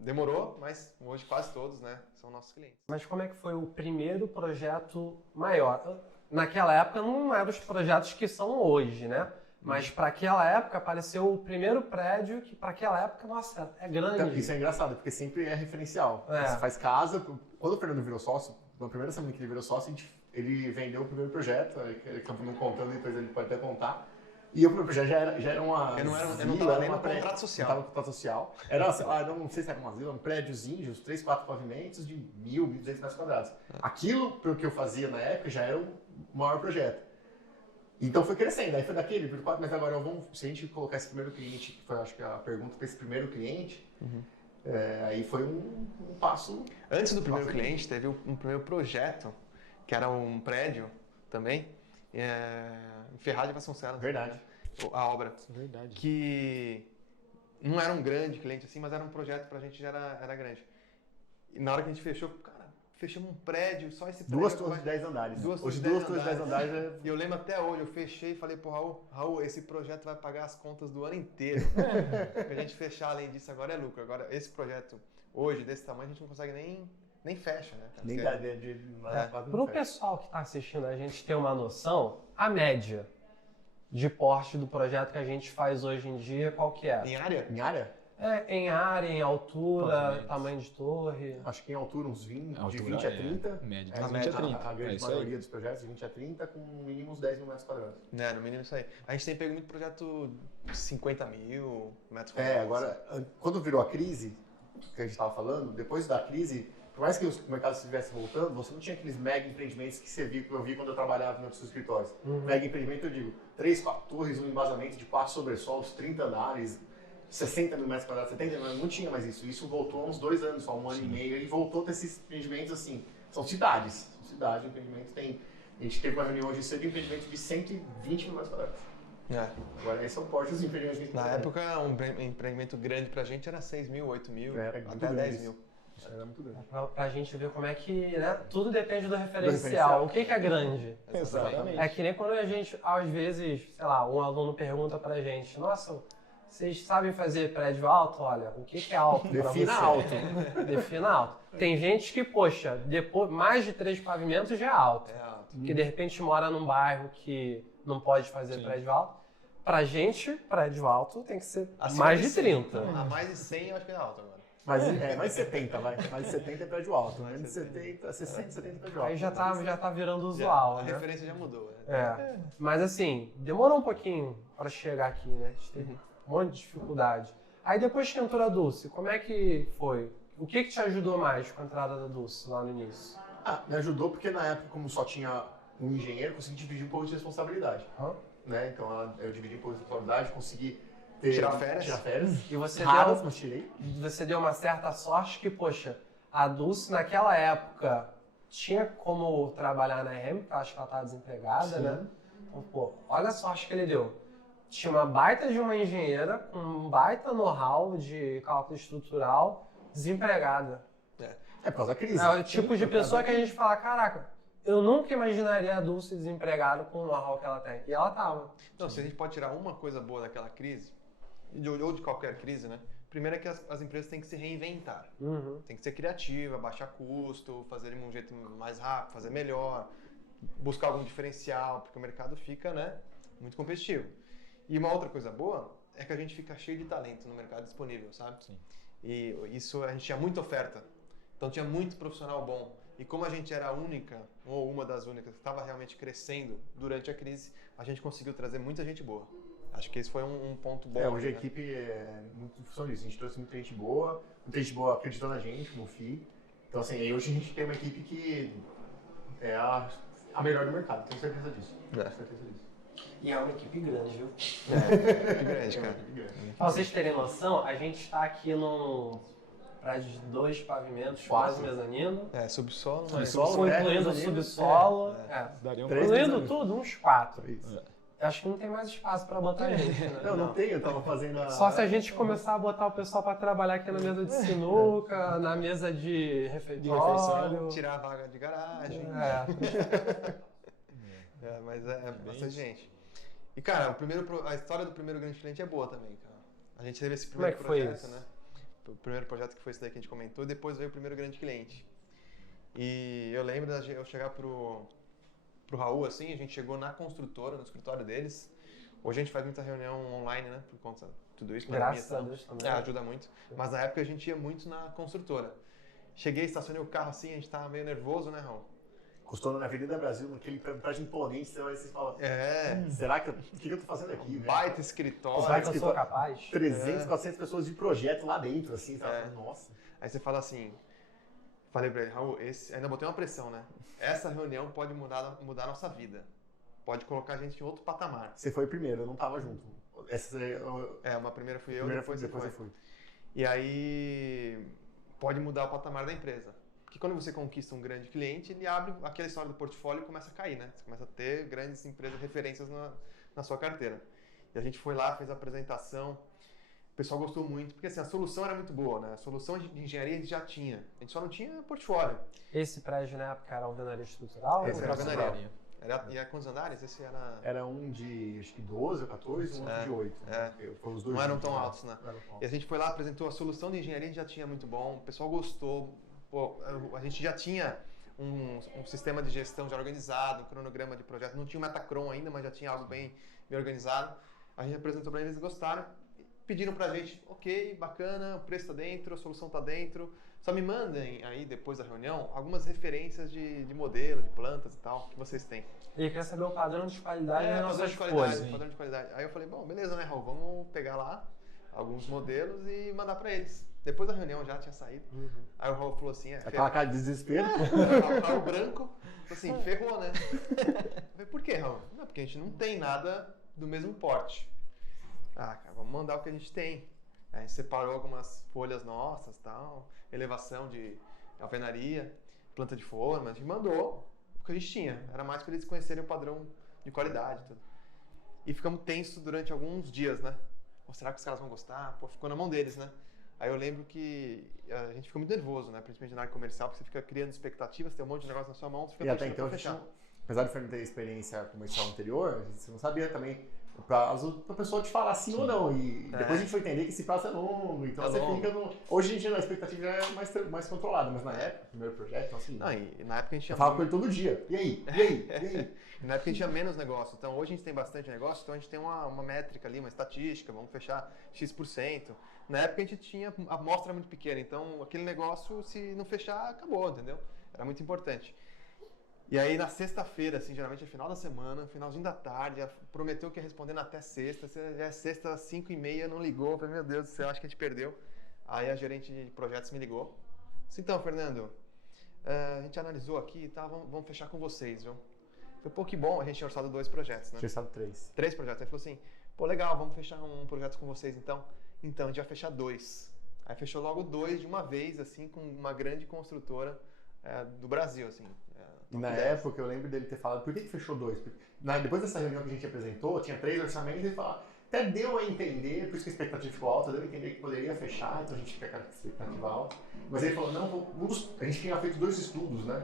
Demorou, mas hoje quase todos, né, são nossos clientes. Mas como é que foi o primeiro projeto maior? Naquela época não eram os projetos que são hoje, né? Mas para aquela época apareceu o primeiro prédio que para aquela época, nossa, é grande. Então, isso é engraçado, porque sempre é referencial. Você faz casa, quando o Fernando virou sócio, na primeira semana que ele virou sócio, ele vendeu o primeiro projeto, ele acabou não contando, depois ele pode até contar. E o projeto já era uma. Eu não estava nem no contrato social. Não estava no contrato social. Era, sei lá, não sei se era uma vila, um prédiozinho, uns 3, 4 pavimentos de 1.000, 1.200 metros quadrados. Aquilo, pelo que eu fazia na época, já era o maior projeto. Então foi crescendo, aí foi daquele, mas agora se a gente colocar esse primeiro cliente, que foi acho que a pergunta para esse primeiro cliente, aí foi um passo. Antes do primeiro cliente, teve um primeiro projeto, que era um prédio também. Em Ferraz de Vasconcelos. Verdade. A obra. Verdade. Que não era um grande cliente assim, mas era um projeto pra gente já era grande. E na hora que a gente fechou, cara, fechamos um prédio, só esse prédio. 2 torres de 10 andares. Hoje 2 torres de 10 andares. E eu lembro até hoje, eu fechei e falei pro Raul, esse projeto vai pagar as contas do ano inteiro. Se a gente fechar além disso agora é lucro. Agora, esse projeto hoje, desse tamanho, a gente não consegue nem fecha, né? Nem dá de para o pessoal que está assistindo a gente ter uma noção, a média de porte do projeto que a gente faz hoje em dia, qual que é? Em área? Em área? Em área, em altura, tamanho de torre. Acho que em altura uns 20, de 20 a 30. Média de 20 a 30. A grande maioria dos projetos, de 20 a 30, com no mínimo uns 10 mil metros quadrados. No mínimo isso aí. A gente tem pego muito projeto de 50 mil metros quadrados. Agora, quando virou a crise, que a gente estava falando, depois da crise, por mais que o mercado estivesse voltando, você não tinha aqueles mega empreendimentos que eu vi quando eu trabalhava em outros escritórios. Mega empreendimento, eu digo, 3, 4 torres, um embasamento de 4 sobressolos, 30 andares, 60 mil metros quadrados, 70 mil, não tinha mais isso. Isso voltou há uns 2 anos, só 1 ano e meio, e voltou a ter esses empreendimentos assim. São cidades, o empreendimento tem... A gente teve uma reunião hoje cedo de empreendimento de 120 mil metros quadrados. Agora, esses são fortes os empreendimentos. Na época, um empreendimento grande pra gente era 6 mil, 8 mil, até 10 mil. Isso era muito grande. Pra gente ver como é que, né, tudo depende do referencial. O que é grande? Exatamente. É que nem quando a gente, às vezes, sei lá, um aluno pergunta pra gente, nossa, vocês sabem fazer prédio alto? Olha, o que é alto pra você? Defina alto. Defina alto. Tem gente que, poxa, depois, mais de 3 pavimentos já é alto. É alto. Porque de repente mora num bairro que não pode fazer prédio alto. Pra gente, prédio alto tem que ser mais de 30. A mais de 100 eu acho que é alto agora. Mais de 70, vai. Mais de 70 é prédio alto. Mais de 70, 60, 70 é prédio alto. Aí já tá virando usual, A né? referência já mudou. Né? Mas assim, demorou um pouquinho pra chegar aqui, né? A gente teve um monte de dificuldade. Aí depois que entrou a Dulce, como é que foi? O que te ajudou mais com a entrada da Dulce lá no início? Me ajudou porque na época, como só tinha um engenheiro, consegui dividir um pouco de responsabilidade. Né? Então eu dividi um pouco de responsabilidade, consegui tirar férias. E você raras, mas tirei. Você deu uma certa sorte que, poxa, a Dulce naquela época tinha como trabalhar na RM, porque eu acho que ela estava desempregada, né? Então, pô, olha a sorte que ele deu. Tinha uma baita de uma engenheira com um baita know-how de cálculo estrutural, desempregada. É por causa da crise. É o tipo de pessoa que a gente fala, caraca, eu nunca imaginaria a Dulce desempregada com o know-how que ela tem. E ela tava. Então, se a gente pode tirar uma coisa boa daquela crise, ou de qualquer crise, né? Primeiro é que as empresas têm que se reinventar. Tem que ser criativa, baixar custo, fazer de um jeito mais rápido, fazer melhor, buscar algum diferencial, porque o mercado fica, né, muito competitivo. E uma outra coisa boa é que a gente fica cheio de talento no mercado disponível, sabe? Sim. E isso, a gente tinha muita oferta, então tinha muito profissional bom. E como a gente era a única, ou uma das únicas, que estava realmente crescendo durante a crise, a gente conseguiu trazer muita gente boa. Acho que esse foi um ponto bom. Hoje a equipe é muito função disso. A gente trouxe muita gente boa acreditou na gente, no FI. Então, assim, hoje a gente tem uma equipe que é a melhor do mercado, tenho certeza disso. E é uma equipe grande, viu? Equipe grande, cara. Pra vocês terem noção, a gente está aqui num prédio de 2 pavimentos, quase mezanino. Subsolo, Incluindo o subsolo. Incluindo tudo, uns 4. Isso. Acho que não tem mais espaço pra botar gente, né? Não tem, eu tava fazendo Só se a gente começar a botar o pessoal pra trabalhar aqui na mesa de sinuca, na mesa de refeitório. Tirar a vaga de garagem. Mas é bastante gente. E, cara, a história do primeiro grande cliente é boa também, cara. A gente teve esse primeiro projeto, né? O primeiro projeto que foi esse daí que a gente comentou, e depois veio o primeiro grande cliente. E eu lembro de eu chegar pro Raul, assim, a gente chegou na construtora, no escritório deles. Hoje a gente faz muita reunião online, né? Por conta de tudo isso. Graças a Deus também. Ajuda muito. Mas na época a gente ia muito na construtora. Cheguei, estacionei o carro assim, a gente tava meio nervoso, né, Raul? Custou na Avenida Brasil, naquele prédio imponente, você fala, será que o que eu tô fazendo aqui? Baita escritório. Será que eu sou capaz? 300, 400 pessoas de projeto lá dentro, assim, sabe? Nossa. Aí você fala assim, falei pra ele, Raul, ainda botei uma pressão, né? Essa reunião pode mudar a nossa vida. Pode colocar a gente em outro patamar. Você foi primeiro, eu não tava junto. Uma primeira fui eu, depois você foi. E aí, pode mudar o patamar da empresa. Porque quando você conquista um grande cliente, ele abre aquela história do portfólio e começa a cair, né? Você começa a ter grandes empresas, referências na sua carteira. E a gente foi lá, fez a apresentação. O pessoal gostou muito, porque assim, a solução era muito boa, né? A solução de engenharia a gente já tinha. A gente só não tinha portfólio. Esse prédio na época era alvenaria estrutural? Esse era alvenaria. E quantos andares? Esse era... Era um de, acho que 12 ou 14, um outro de 8. Os dois não eram tão altos, né? E a gente foi lá, apresentou a solução de engenharia, a gente já tinha muito bom. O pessoal gostou. Pô, a gente já tinha um sistema de gestão já organizado, um cronograma de projeto. Não tinha o Metacron ainda, mas já tinha algo bem organizado. A gente apresentou para eles, eles gostaram. Pediram pra gente, ok, bacana, o preço tá dentro, a solução tá dentro. Só me mandem aí, depois da reunião, algumas referências de modelo, de plantas e tal, que vocês têm. E quer saber o padrão de qualidade das nossas padrão de qualidade. Aí eu falei, bom, beleza, né, Raul? Vamos pegar lá alguns modelos e mandar pra eles. Depois da reunião já tinha saído. Aí o Raul falou assim... Aquela cara de desespero. Raul branco. Assim, ferrou, né? Eu falei, por quê, Raul? Não, porque a gente não tem nada do mesmo porte. Cara, vamos mandar o que a gente tem. A gente separou algumas folhas nossas, tal, elevação de alvenaria, planta de forma, a gente mandou o que a gente tinha. Era mais para eles conhecerem o padrão de qualidade, tudo. E ficamos tensos durante alguns dias, né? Pô, será que os caras vão gostar? Pô, ficou na mão deles, né? Aí eu lembro que a gente ficou muito nervoso, né? Principalmente na área comercial, porque você fica criando expectativas, tem um monte de negócio na sua mão, você fica até então, fechar. Apesar de não ter experiência comercial anterior, você não sabia também o prazo pra pessoa te falar sim ou não. E depois a gente foi entender que esse prazo é longo, então você fica no... Hoje em dia a expectativa já é mais controlada, mas na época, o primeiro projeto, então assim... Não, e na época a gente tinha... Eu falava com ele todo dia. E aí? Na época a gente tinha menos negócio, então hoje a gente tem bastante negócio, então a gente tem uma métrica ali, uma estatística, vamos fechar X%. Na época a gente tinha a amostra muito pequena, então aquele negócio, se não fechar, acabou, entendeu? Era muito importante. E aí na sexta-feira, assim, geralmente é final da semana, finalzinho da tarde, prometeu que ia responder até sexta, já é sexta, 5h30, não ligou, falei, meu Deus do céu, acho que a gente perdeu. Aí a gerente de projetos me ligou. Disse, então, Fernando, a gente analisou aqui e tal, vamos fechar com vocês, viu? Falei, pô, que bom, a gente tinha orçado 2 projetos, né? Tinha orçado 3. 3 projetos. Aí falou assim, pô, legal, vamos fechar um projeto com vocês então. Então, a gente vai fechar 2. Aí fechou logo 2 de uma vez, assim, com uma grande construtora do Brasil, assim. E na época eu lembro dele ter falado, por que fechou 2? Depois dessa reunião que a gente apresentou, tinha 3 orçamentos, ele falou, até deu a entender, por isso que a expectativa ficou alta, deu a entender que poderia fechar, então a gente fica com a expectativa alta. Mas ele falou, não, a gente tinha feito 2 estudos, né?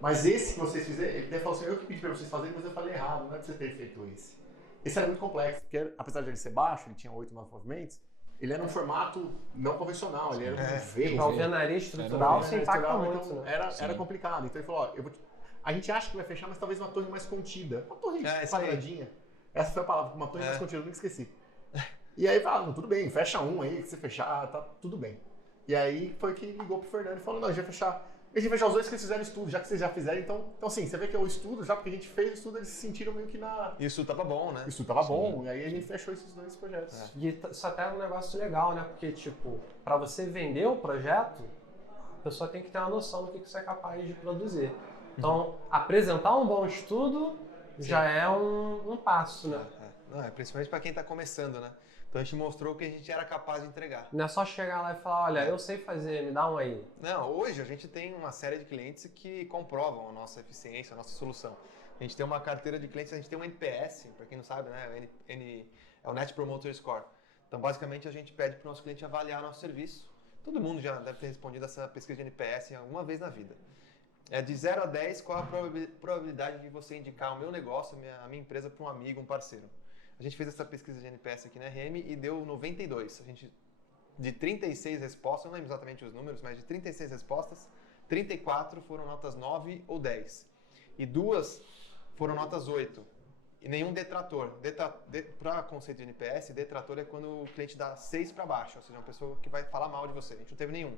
Mas esse que vocês fizeram, ele até falou assim, eu que pedi para vocês fazerem, mas eu falei errado, não é para você ter feito esse. Esse era muito complexo, porque apesar de ele ser baixo, ele tinha 8, 9 movimentos, ele era um formato não convencional, ele era um V. A alvenaria estrutural se impacta muito, então, né? Era complicado. Então ele falou, ó, a gente acha que vai fechar, mas talvez uma torre mais contida. Uma torre quadradinha. Essa foi a palavra, uma torre mais contida, eu nunca esqueci. E aí falaram, tudo bem, fecha um aí, que você fechar, tá tudo bem. E aí foi que ligou pro Fernando e falou, não, a gente vai fechar. A gente vai fechar os 2 que eles fizeram estudo, já que vocês já fizeram, então assim, você vê que é o estudo, já porque a gente fez o estudo, eles se sentiram meio que na... Isso tava bom, né? Isso tava bom, e aí a gente fechou esses 2 projetos. E isso até é um negócio legal, né? Porque, tipo, pra você vender o projeto, a pessoa tem que ter uma noção do que você é capaz de produzir. Então, apresentar um bom estudo já é um passo, né? Não, principalmente para quem está começando, né? Então a gente mostrou que a gente era capaz de entregar. Não é só chegar lá e falar, olha, eu sei fazer, me dá um aí. Não, hoje a gente tem uma série de clientes que comprovam a nossa eficiência, a nossa solução. A gente tem uma carteira de clientes, a gente tem um NPS, para quem não sabe, né? É o Net Promoter Score. Então, basicamente, a gente pede para o nosso cliente avaliar nosso serviço. Todo mundo já deve ter respondido essa pesquisa de NPS alguma vez na vida. De 0 a 10, qual a probabilidade de você indicar o meu negócio, a minha empresa, para um amigo, um parceiro? A gente fez essa pesquisa de NPS aqui na RM e deu 92. A gente, de 36 respostas, eu não lembro exatamente os números, mas de 36 respostas, 34 foram notas 9 ou 10. E 2 foram notas 8. E nenhum detrator. Para conceito de NPS, detrator é quando o cliente dá 6 para baixo, ou seja, uma pessoa que vai falar mal de você. A gente não teve nenhum.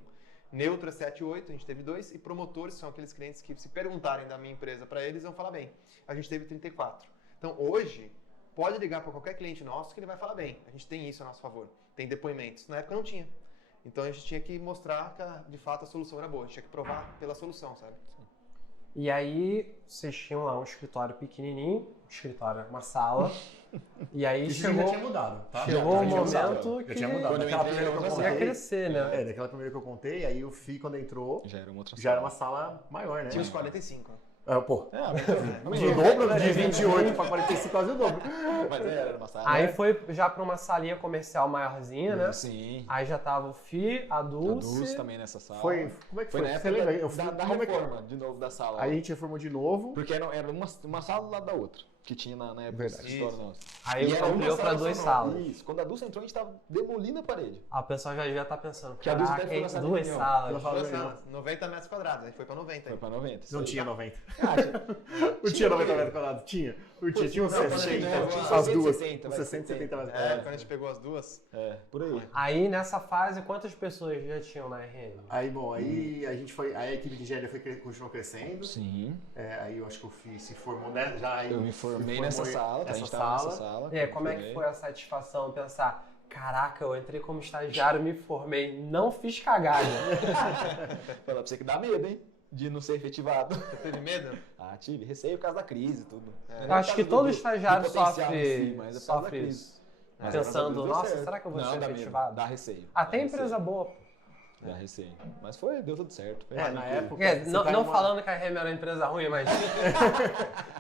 Neutro é 7 e 8, a gente teve 2. E promotores são aqueles clientes que, se perguntarem da minha empresa para eles, vão falar bem. A gente teve 34. Então, hoje, pode ligar para qualquer cliente nosso que ele vai falar bem. A gente tem isso a nosso favor. Tem depoimentos. Na época não tinha. Então, a gente tinha que mostrar que, de fato, a solução era boa. A gente tinha que provar pela solução, sabe? E aí, vocês tinham lá um escritório pequenininho, uma sala. E aí Isso chegou... já tinha mudado, tá? Chegou um momento já que tinha mudado. Daquela primeira que eu ia contei, crescer, né? daquela primeira que eu contei, aí o FI, quando entrou, Já era uma outra já era uma sala maior, né? Tinha uns 45. Pô, mas o dobro de 28 para 45, quase o dobro. Mas era uma sala. Aí foi já pra uma salinha comercial maiorzinha, né? Sim. Aí já tava o Fi, a A Dulce. Dulce também nessa sala. Como é que foi? na Você época lembra? da Como é que- reforma, de novo, da sala. Aí a gente reformou de novo. Porque era uma sala do lado da outra, que tinha na época Verdade. dessa história nossa. Aí E era uma ampliou pra sala 2 só, salas. Isso. Quando a Dulce entrou, a gente tava demolindo a parede. A pessoa já devia estar pensando, Que a Dulce caraca, deve ter na sala de 2 reunião. salas. Ela falou, Duas não, salas, 90 metros quadrados. Aí foi para 90. Foi Aí. pra 90. não tinha 90. Ah, Não tinha 90 metros quadrados, tinha. Não tinha, tinha uns Não, 60, tinha as duas. 60, Uns 60, 70 metros É, quadrados. quando a gente pegou as duas. por aí. Aí nessa fase, quantas pessoas já tinham na RM? Aí, bom, aí a gente foi, aí a equipe de engenharia continuou crescendo. Sim. Aí eu acho que o FI se formou, né? Já aí Eu me formei se nessa formou sala, a nessa gente tava nessa sala. E aí, como é que foi a satisfação pensar, caraca, eu entrei como estagiário, me formei, não fiz cagada. Falar pra você que dá medo, hein? De não ser efetivado. Você teve medo? Ah, tive. Receio por causa da crise e tudo. Eu acho que todo estagiário sofre, mas sofre isso. Pensando, nossa, será que eu vou ser efetivado? Dá receio. Até empresa boa, pô. Dá receio. Mas deu tudo certo. Foi na época... Não falando que a Remy era uma empresa ruim, mas...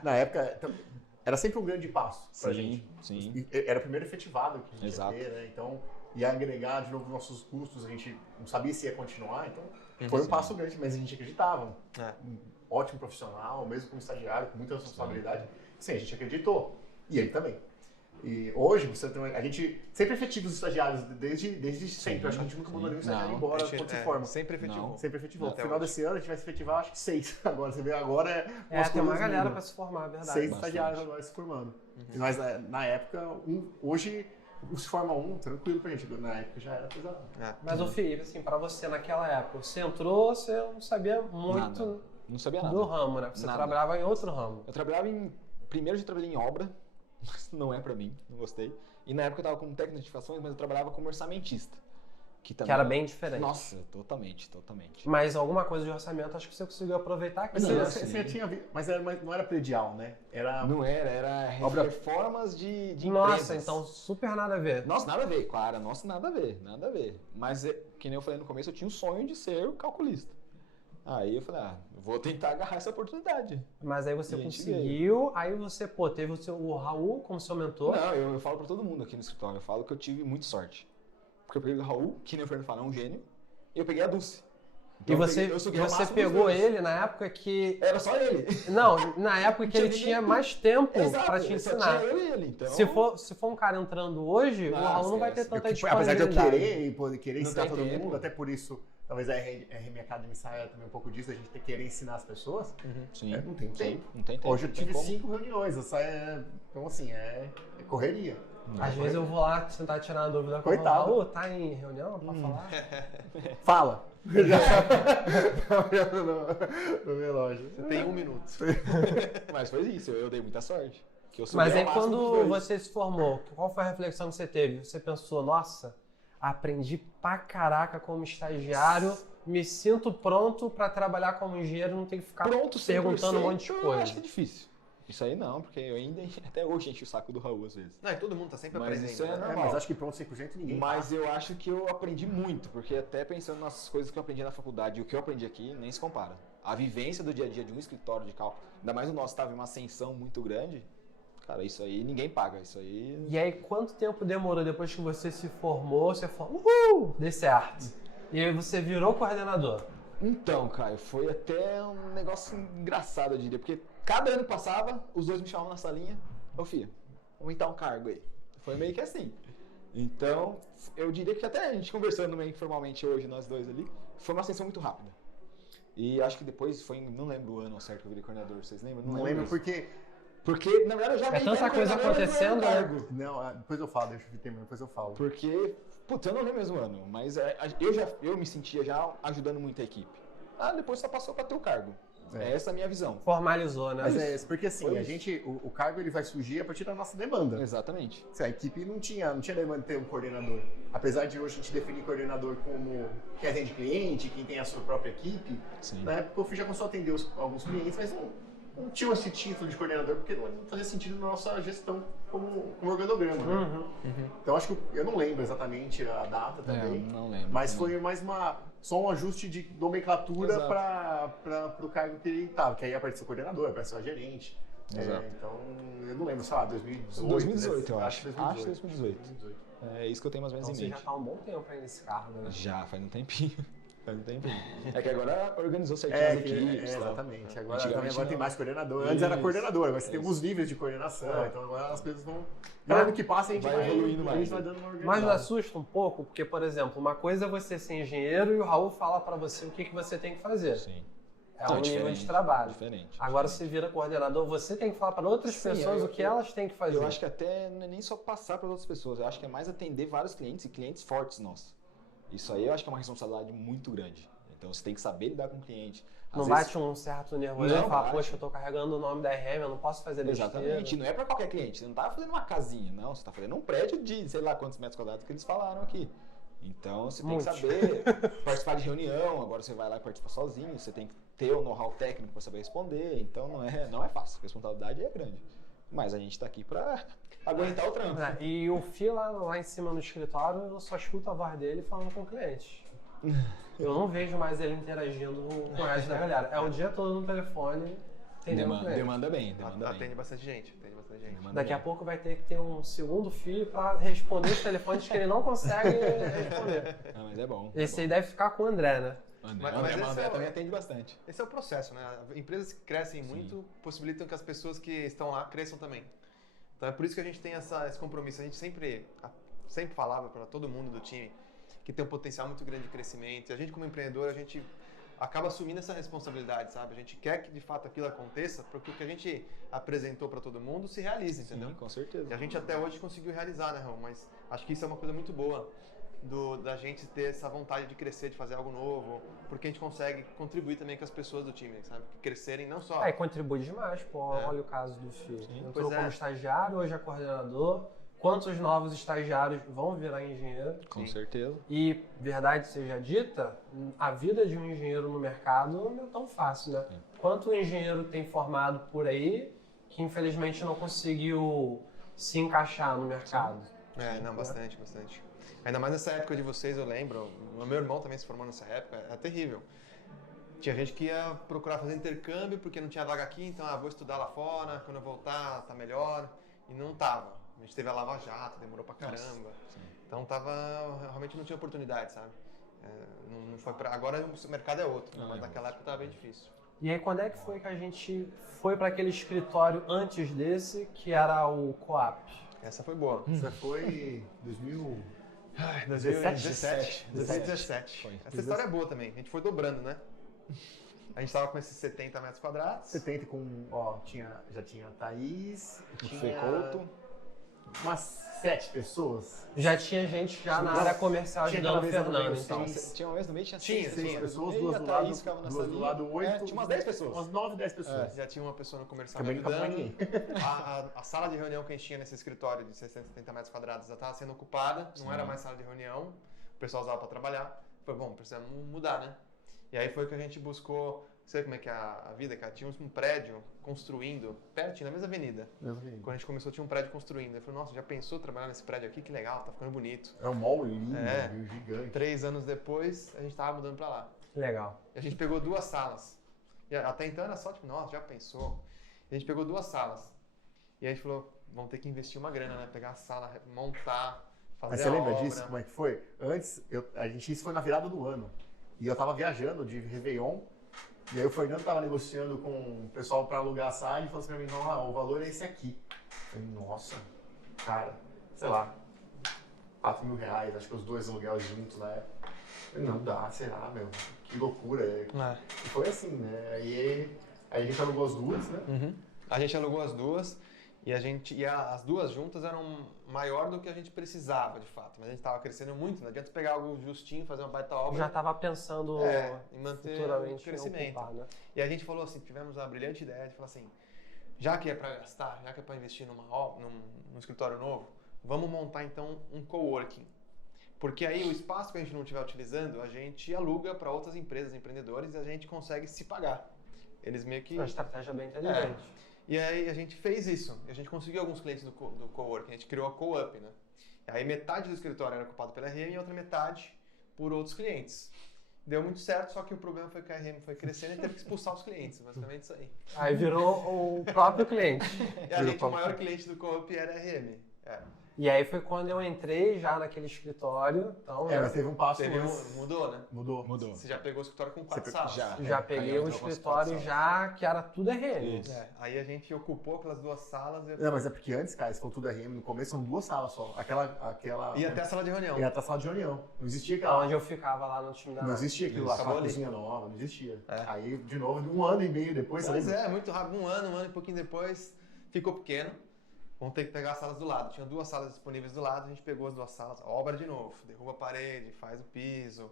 Na época, era sempre um grande passo pra gente. Sim. Era o primeiro efetivado que a gente Exato. ia ter, né? Então, ia agregar de novo nossos custos, a gente não sabia se ia continuar, então foi um passo grande, mas a gente acreditava. Um ótimo profissional, mesmo como estagiário, com muita responsabilidade. Sim, a gente acreditou. E ele também. E hoje, a gente sempre efetiva os estagiários, desde sempre. Acho que a gente nunca mandou nenhum estagiário embora quando se forma. Sempre efetivou. Sempre efetivou. No final desse ano, a gente vai se efetivar, acho que 6. Agora, você vê, agora... tem uma galera para se formar, é verdade. 6 estagiários agora se formando. Mas na época, hoje, se forma um, tranquilo pra gente. Na época já era pesado. Mas, ô Felipe, assim, pra você naquela época, você entrou, você não sabia muito não sabia nada. do ramo, né? Você trabalhava em outro ramo. Eu trabalhava Primeiro eu trabalhei em obra, mas não é pra mim, não gostei. E na época eu tava como técnico de edificações, mas eu trabalhava como orçamentista. Que era bem diferente. Nossa, totalmente. Mas alguma coisa de orçamento, acho que você conseguiu aproveitar aqui. Você tinha visto, mas não era predial, né? Era reformas de empresas. Nossa, então super nada a ver. Nossa, nada a ver, claro. Nossa, nada a ver. Mas, que nem eu falei no começo, eu tinha um sonho de ser calculista. Aí eu falei, vou tentar agarrar essa oportunidade. Mas aí você conseguiu, aí você, teve o Raul como seu mentor. Não, eu falo pra todo mundo aqui no escritório, eu falo que eu tive muita sorte. Porque eu peguei o Raul, que nem o Fernando fala, é um gênio, e eu peguei a Dulce. Então, e você pegou ele na época que... Era só ele. Não, na época que ele tinha mais tempo pra te ensinar. Só tinha eu e ele, então... Se for um cara entrando hoje, o Raul não vai ter tanta disponibilidade. Apesar de eu querer ensinar todo mundo, até por isso... Talvez a RM Academy saia também um pouco disso, a gente querer ensinar as pessoas. Sim. Não tem tempo. Não tem tempo. Hoje eu tive 5 reuniões, então assim, é correria. Às vezes eu vou lá tentar tirar a dúvida com o Raul, tá em reunião pra falar? Fala! no relógio. Você tem 1 minuto. Mas foi isso, eu dei muita sorte. Mas aí quando você se formou, qual foi a reflexão que você teve? Você pensou, nossa... Aprendi pra caraca como estagiário, me sinto pronto pra trabalhar como engenheiro, não tenho que ficar perguntando um monte de coisa. Eu acho que é difícil. Isso aí não, porque eu ainda até hoje encho o saco do Raul às vezes. Não, e todo mundo tá sempre aprendendo. Isso é normal. Mas acho que pronto 100% ninguém. Mas eu acho que eu aprendi muito, porque até pensando nas coisas que eu aprendi na faculdade e o que eu aprendi aqui, nem se compara. A vivência do dia a dia de um escritório de cálculo, ainda mais o nosso estava em uma ascensão muito grande. Cara, isso aí ninguém paga, isso aí... E aí, quanto tempo demorou depois que você se formou, você falou, deu certo. E aí você virou coordenador. Então, Caio, foi até um negócio engraçado, eu diria, porque cada ano passava, os dois me chamavam na salinha, filho, vamos aumentar um cargo aí. Foi meio que assim. Então, eu diria que até a gente conversando meio informalmente hoje, nós dois ali, foi uma ascensão muito rápida. E acho que depois não lembro o ano certo que eu virei coordenador, vocês lembram? Não lembro porque, na verdade, eu já tanta coisa acontecendo, né? Não, depois eu falo, deixa eu terminar, depois eu falo. Porque, eu não lembro mesmo ano, mas eu me sentia já ajudando muito a equipe. Depois só passou para ter o cargo. Essa é a minha visão. Formalizou, né? Mas porque assim, o cargo ele vai surgir a partir da nossa demanda. Exatamente. A equipe não tinha demanda de ter um coordenador. Apesar de hoje a gente definir coordenador como quem atende cliente, quem tem a sua própria equipe, na época o FII já começou a atender alguns clientes, mas não tinha esse título de coordenador porque não fazia sentido na nossa gestão como organograma. Né? Então acho que eu não lembro exatamente a data também. Não lembro. Mas foi mais só um ajuste de nomenclatura para o cargo que ele estava, que aí apareceu coordenador, apareceu a gerente. Então eu não lembro, sei lá, 2018. 2018, eu acho. Acho 2018. É isso que eu tenho mais ou menos em mente. Você já está um bom tempo aí nesse cargo, né? Já, faz um tempinho. É que agora organizou certinho as equipes. Exatamente. Agora tem mais coordenador. Antes era coordenador, agora você tem alguns níveis de coordenação. Então agora as coisas vão. Cada ano que passa a gente vai evoluindo mais. A gente vai dando uma organização. Mas não assusta um pouco, porque, por exemplo, uma coisa é você ser engenheiro e o Raul fala pra você o que você tem que fazer. Sim. É um nível de trabalho. Diferente. Agora você vira coordenador, você tem que falar para outras pessoas o que elas têm que fazer. Eu acho que até não é nem só passar para outras pessoas, eu acho que é mais atender vários clientes e clientes fortes nossos. Isso aí eu acho que é uma responsabilidade muito grande. Então você tem que saber lidar com o cliente. Não bate um certo nervoso e fala, poxa, eu tô carregando o nome da RM, eu não posso fazer besteira. Exatamente, não é para qualquer cliente. Você não tá fazendo uma casinha, não. Você tá fazendo um prédio de sei lá quantos metros quadrados que eles falaram aqui. Então você tem que saber participar de reunião, agora você vai lá e participa sozinho, você tem que ter o know-how técnico para saber responder, então não é fácil, a responsabilidade é grande. Mas a gente tá aqui para aguentar o trampo. E o Fih lá em cima no escritório, eu só escuto a voz dele falando com o cliente. Eu não vejo mais ele interagindo com o resto da galera. É o dia todo no telefone. Demanda bem. Atende bastante gente. Daqui a pouco vai ter que ter um segundo filho para responder os telefones que ele não consegue responder. Mas é bom. Esse aí deve ficar com o André, né? Mas André também atende bastante. Esse é o processo, né? Empresas que crescem muito possibilitam que as pessoas que estão lá cresçam também. Então é por isso que a gente tem esse compromisso. A gente sempre falava para todo mundo do time que tem um potencial muito grande de crescimento. E a gente, como empreendedor, a gente acaba assumindo essa responsabilidade, sabe? A gente quer que, de fato, aquilo aconteça para que o que a gente apresentou para todo mundo se realize, entendeu? Sim, com certeza. E a gente até hoje conseguiu realizar, né, Raul? Mas acho que isso é uma coisa muito boa da gente ter essa vontade de crescer, de fazer algo novo, porque a gente consegue contribuir também com as pessoas do time, sabe? Crescerem não só... E contribui demais, pô. Olha o caso do Fih. Entrou como estagiário, hoje é coordenador. Quantos novos estagiários vão virar engenheiro? Com certeza. E, verdade seja dita, a vida de um engenheiro no mercado não é tão fácil, né? Quanto engenheiro tem formado por aí que, infelizmente, não conseguiu se encaixar no mercado? Bastante. Ainda mais nessa época de vocês, eu lembro, o meu irmão também se formou nessa época, é terrível. Tinha gente que ia procurar fazer intercâmbio porque não tinha vaga aqui, então vou estudar lá fora, quando eu voltar tá melhor, e não tava. A gente teve a Lava Jato, demorou pra caramba. Então realmente não tinha oportunidade, sabe? Não foi agora o mercado é outro, mas naquela época tava bem difícil. E aí quando é que foi que a gente foi para aquele escritório antes desse, que era o Coap? Essa foi boa. Essa foi 2017. Essa história é boa também, a gente foi dobrando, né? A gente tava com esses 70 metros quadrados. 70 com, já tinha a Thaís, o Couto. Umas 7 pessoas. Já tinha gente na área comercial ajudando o Fernando, então. Tinha uma vez no meio, tinha 6 pessoas, duas do lado 8. Tinha umas 10 pessoas. Umas 9, 10 pessoas. Já tinha uma pessoa no comercial também ajudando. A sala de reunião que a gente tinha nesse escritório de 60, 70 metros quadrados já estava sendo ocupada, não era mais sala de reunião, o pessoal usava para trabalhar. Foi bom, precisamos mudar, né? E aí foi que a gente buscou, sei como é que é a vida, cara, tínhamos um prédio construindo, pertinho, na mesma avenida. Quando a gente começou, tinha um prédio construindo. Eu falei, nossa, já pensou trabalhar nesse prédio aqui? Que legal, tá ficando bonito. É um mall lindo, gigante. 3 anos depois, a gente tava mudando pra lá. Legal. E a gente pegou 2 salas. E até então era só, tipo, nossa, já pensou? E a gente pegou 2 salas. E a gente falou, vamos ter que investir uma grana, né? Pegar a sala, montar, fazer Mas você lembra disso, como é que foi? Antes, isso foi na virada do ano. E eu tava viajando de Réveillon. E aí o Fernando tava negociando com o pessoal para alugar a sala e falou assim pra mim, não, o valor é esse aqui. Eu falei, nossa, cara, sei lá, R$4.000, acho que os 2 aluguéis juntos na época. Eu falei, não dá, será, meu? Que loucura. E foi assim, né? Aí a gente alugou as 2, né? Uhum. A gente alugou as 2 e as 2 juntas eram maior do que a gente precisava, de fato. Mas a gente estava crescendo muito, não adianta pegar algo justinho, fazer uma baita obra. Já estava pensando em manter futuramente o crescimento. Ocupar, né? E a gente falou assim, tivemos a brilhante ideia de falar assim, já que é para gastar, já que é para investir num escritório novo, vamos montar então um coworking. Porque aí o espaço que a gente não estiver utilizando, a gente aluga para outras empresas, empreendedores, e a gente consegue se pagar. Eles meio que... Uma estratégia bem inteligente. E aí a gente fez isso, e a gente conseguiu alguns clientes do coworking, a gente criou a Co-up, né? E aí metade do escritório era ocupado pela RM e a outra metade por outros clientes. Deu muito certo, só que o problema foi que a RM foi crescendo e teve que expulsar os clientes, basicamente isso aí. Aí virou o próprio cliente. E o maior cliente do Co-op era a RM. E aí foi quando eu entrei já naquele escritório. Então, mas teve um passo mudou, né? Mudou. Você já pegou o escritório com 4 salas. Já peguei um escritório que era tudo RM. Aí a gente ocupou aquelas 2 salas. Não, mas é porque antes, cara, se for tudo RM, no começo são 2 salas só. Aquela... E até a sala de reunião. E até a sala de reunião. Não existia aquela... Onde eu ficava lá no time da... Não existia aquilo lá, aquela cozinha nova, não existia. Aí, de novo, 1 ano e meio depois... Pois muito rápido, 1 ano e pouquinho depois, ficou pequeno. Vamos ter que pegar as salas do lado. Tinha 2 salas disponíveis do lado, a gente pegou as 2 salas, obra de novo, derruba a parede, faz o piso,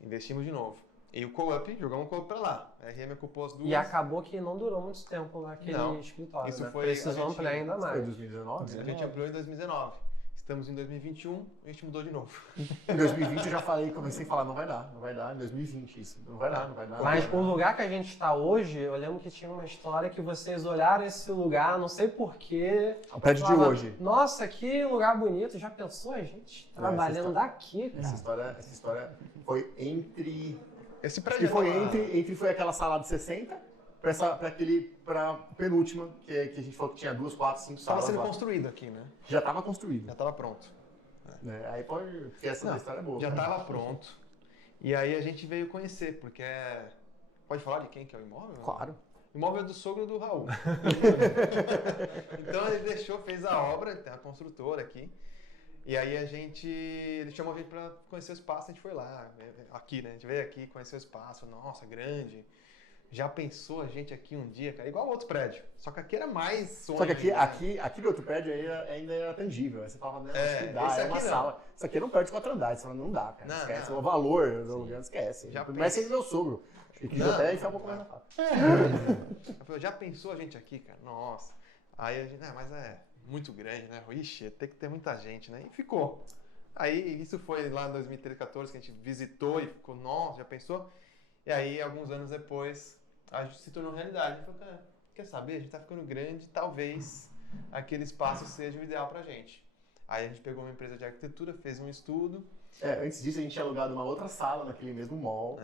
investimos de novo. E o co-up, jogamos o co-up pra lá. A RM ocupou as duas. E acabou que não durou muito tempo naquele escritório, isso né? foi, Precisou ampliar ainda mais. Foi 2019? A gente ampliou em 2019. Estamos em 2021, a gente mudou de novo. Em 2020 eu já falei, comecei a falar, não vai dar. Em 2020 isso. Não vai dar. Mas o lugar que a gente está hoje, eu lembro que tinha uma história que vocês olharam esse lugar, não sei porquê. O prédio de hoje. Nossa, que lugar bonito. Já pensou a gente trabalhando daqui, cara? Essa história foi entre... Esse prédio foi aquela sala de 60 para penúltima, que a gente falou que tinha 2, 4, 5 salas. Estava sendo construído aqui, né? Já estava construído. Já estava pronto. Aí pode... Porque essa história é boa. Já estava pronto. E aí a gente veio conhecer, porque Pode falar de quem que é o imóvel? Claro. O imóvel é do sogro do Raul. Então ele fez a obra, tem a construtora aqui. E aí ele chamou a gente para conhecer o espaço, a gente foi lá, aqui, né? A gente veio aqui, conhecer o espaço, nossa, grande. Já pensou a gente aqui um dia, cara? Igual outro prédio. Só que aqui era mais sonho. Só que aqui no outro prédio ainda era tangível. Aí você fala, né, acho que dá, é uma sala. Isso aqui era um prédio de 4 andares. Você fala, não dá, cara. Esquece. O valor do aluguel, esquece. Mas sem meu sogro. E que até enfiar um pouco mais na faca. Já pensou a gente aqui, cara? Nossa. Aí a gente, mas é muito grande, né? Ixi, tem que ter muita gente, né? E ficou. Aí isso foi lá em 2013, 2014 que a gente visitou e ficou, nossa, já pensou? E aí, alguns anos depois, a gente se tornou realidade. Falei, cara, quer saber? A gente tá ficando grande, talvez aquele espaço seja o ideal pra gente. Aí a gente pegou uma empresa de arquitetura, fez um estudo. Antes disso, a gente tinha alugado uma outra sala naquele mesmo mall.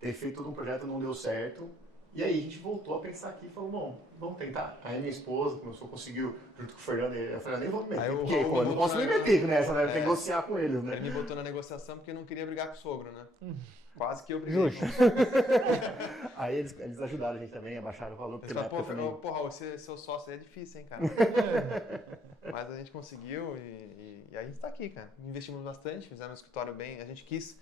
Ter feito todo um projeto, não deu certo. E aí a gente voltou a pensar aqui e falou, bom, vamos tentar. Aí minha esposa conseguiu, junto com o Fernando, eu falei, nem vou me meter, porque eu não posso me meter nessa, né? Tem que negociar com eles, né? Ele me botou na negociação porque eu não queria brigar com o sogro, né? Quase que eu briguei. Justo. Aí eles ajudaram a gente também, abaixaram o valor. Porque Raul, ser seu sócio é difícil, hein, cara? Mas a gente conseguiu e aí a gente tá aqui, cara. Investimos bastante, fizemos um escritório bem, a gente quis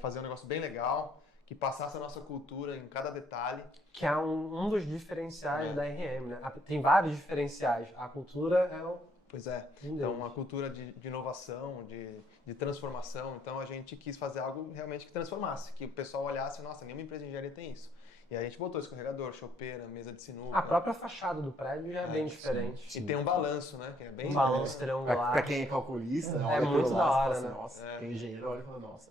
fazer um negócio bem legal, que passasse a nossa cultura em cada detalhe. Que é um dos diferenciais da RM, né? Tem vários diferenciais. A cultura é o... Pois é. Então, uma cultura de inovação, de transformação. Então, a gente quis fazer algo realmente que transformasse. Que o pessoal olhasse, nossa, nenhuma empresa de engenharia tem isso. E aí a gente botou escorregador, chopeira, mesa de sinuca. A própria fachada do prédio já é bem diferente. Sim. E tem um balanço, né? Que é bem balanço triangular. Pra quem é calculista, é muito da hora, né? Nossa, quem é engenheiro olha e fala, nossa,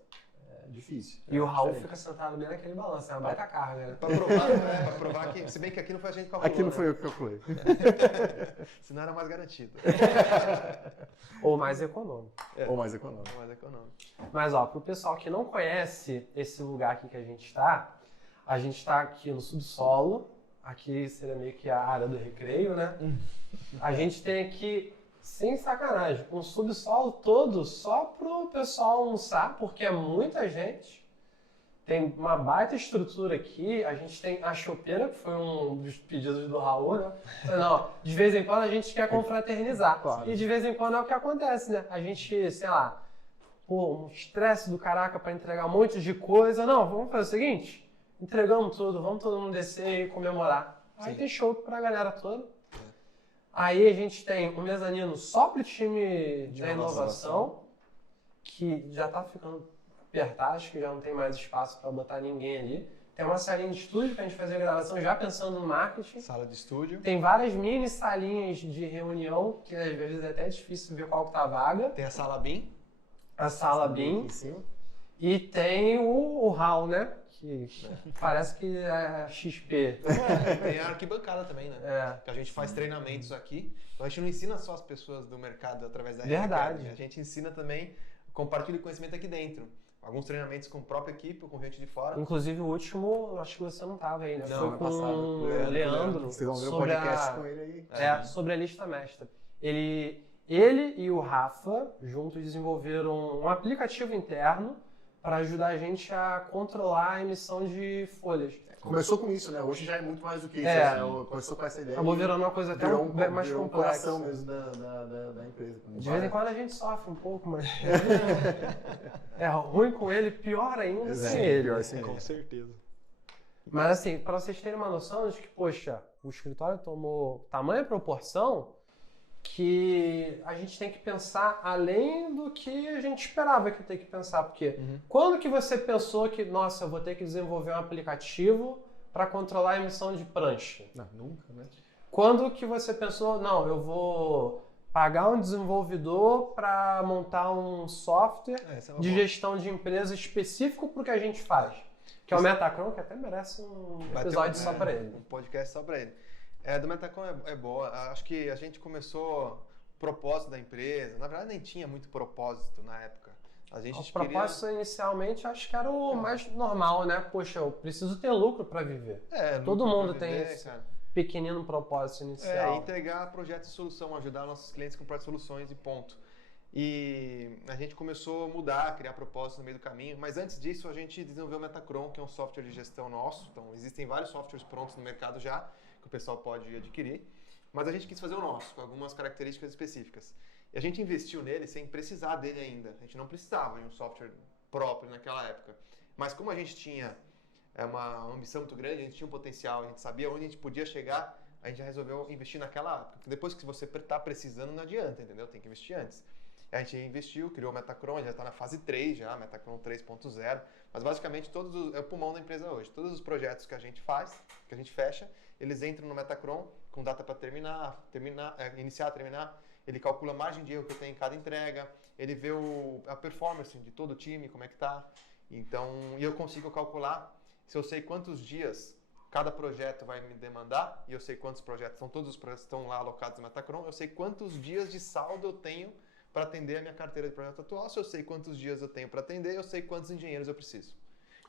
é difícil. E o Raul fica sentado bem naquele balanço, é uma baita carga, né? Pra provar que, se bem que aqui não foi a gente que calculou. Aqui não foi eu que calculei. Senão era mais garantido. Ou mais econômico. Ou mais econômico. Mas, pro pessoal que não conhece esse lugar aqui que a gente está aqui no subsolo. Aqui seria meio que a área do recreio, né? A gente tem aqui, sem sacanagem, um subsolo todo só pro pessoal almoçar, porque é muita gente. Tem uma baita estrutura aqui. A gente tem a chopeira, que foi um dos pedidos do Raul, né? Não, de vez em quando a gente quer confraternizar. Claro. E de vez em quando é o que acontece, né? A gente, sei lá, um estresse do caraca para entregar um monte de coisa. Não, vamos fazer o seguinte: entregamos tudo, vamos todo mundo descer e comemorar. Aí tem show pra galera toda. Aí a gente tem um mezanino só pro time da inovação, que já tá ficando apertado, acho que já não tem mais espaço para botar ninguém ali. Tem uma salinha de estúdio pra gente fazer gravação já pensando no marketing. Sala de estúdio. Tem várias mini salinhas de reunião, que às vezes é até difícil ver qual que tá vaga. Tem a sala BIM. A sala BIM. E tem o hall, né? Que parece que é XP. Tem a arquibancada também, né? Que a gente faz treinamentos aqui. Então a gente não ensina só as pessoas do mercado através da Verdade. A gente ensina também, compartilha o conhecimento aqui dentro. Alguns treinamentos com a própria equipe ou com gente de fora. Inclusive o último, acho que você não estava aí, né? Não, foi com o Leandro. Vocês vão ver o podcast com ele aí. Sobre a lista mestra. Ele e o Rafa juntos desenvolveram um aplicativo interno para ajudar a gente a controlar a emissão de folhas. Começou com isso, né? Hoje já é muito mais do que isso. Começou com essa ideia. Acabou virando uma coisa até mais complexa. Um coração mesmo da empresa. De vez em quando a gente sofre um pouco, mas é ruim com ele, pior ainda sem ele. Pior sem ele. Com certeza. Mas assim, para vocês terem uma noção de que, poxa, o escritório tomou tamanha proporção que a gente tem que pensar além do que a gente esperava que ter que pensar. Porque quando que você pensou que, nossa, eu vou ter que desenvolver um aplicativo para controlar a emissão de prancha? Não, nunca, né? Quando que você pensou, não, eu vou pagar um desenvolvedor para montar um software de gestão de empresa específico para o que a gente faz? Que é o Metacron, que até merece um episódio só para ele. Um podcast só para ele. Do Metacron é boa. Acho que a gente começou o propósito da empresa. Na verdade, nem tinha muito propósito na época. O propósito inicialmente acho que era o mais normal, né? Poxa, eu preciso ter lucro para viver. Todo mundo tem esse pequenino propósito inicial. Entregar projetos de solução, ajudar nossos clientes com projetos de soluções e ponto. E a gente começou a mudar, criar propósitos no meio do caminho. Mas antes disso, a gente desenvolveu o Metacron, que é um software de gestão nosso. Então, existem vários softwares prontos no mercado já, que o pessoal pode adquirir, mas a gente quis fazer o nosso, com algumas características específicas. E a gente investiu nele sem precisar dele ainda. A gente não precisava de um software próprio naquela época. Mas como a gente tinha uma ambição muito grande, a gente tinha um potencial, a gente sabia onde a gente podia chegar, a gente já resolveu investir naquela época. Porque depois que você está precisando, não adianta, entendeu? Tem que investir antes. A gente investiu, criou o Metacron, já está na fase 3 já, Metacron 3.0. Mas basicamente é o pulmão da empresa hoje. Todos os projetos que a gente faz, que a gente fecha, eles entram no Metacron com data para iniciar, terminar. Ele calcula a margem de erro que eu tenho em cada entrega. Ele vê a performance de todo o time, como é que está. Então, e eu consigo calcular, se eu sei quantos dias cada projeto vai me demandar, e eu sei quantos projetos, todos os projetos estão lá alocados no Metacron, eu sei quantos dias de saldo eu tenho para atender a minha carteira de projeto atual. Se eu sei quantos dias eu tenho para atender, eu sei quantos engenheiros eu preciso.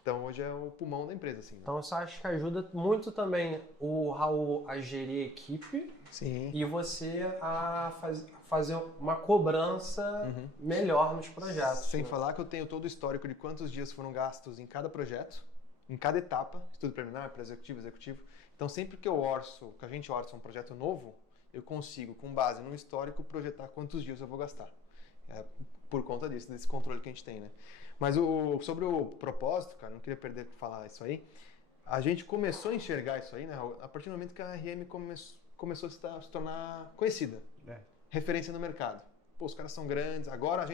Então, hoje é o pulmão da empresa, assim. Né? Então, eu acho que ajuda muito também o Raul a gerir a equipe. Sim. E você a fazer uma cobrança melhor nos projetos. Sem falar que eu tenho todo o histórico de quantos dias foram gastos em cada projeto, em cada etapa, estudo preliminar, executivo. Então, sempre que a gente orça um projeto novo, eu consigo, com base no histórico, projetar quantos dias eu vou gastar. Por conta disso, desse controle que a gente tem, né? Mas sobre o propósito, cara, não queria perder de falar isso aí. A gente começou a enxergar isso aí, né? A partir do momento que a RM começou a se tornar conhecida. Referência no mercado. Pô, os caras são grandes. Agora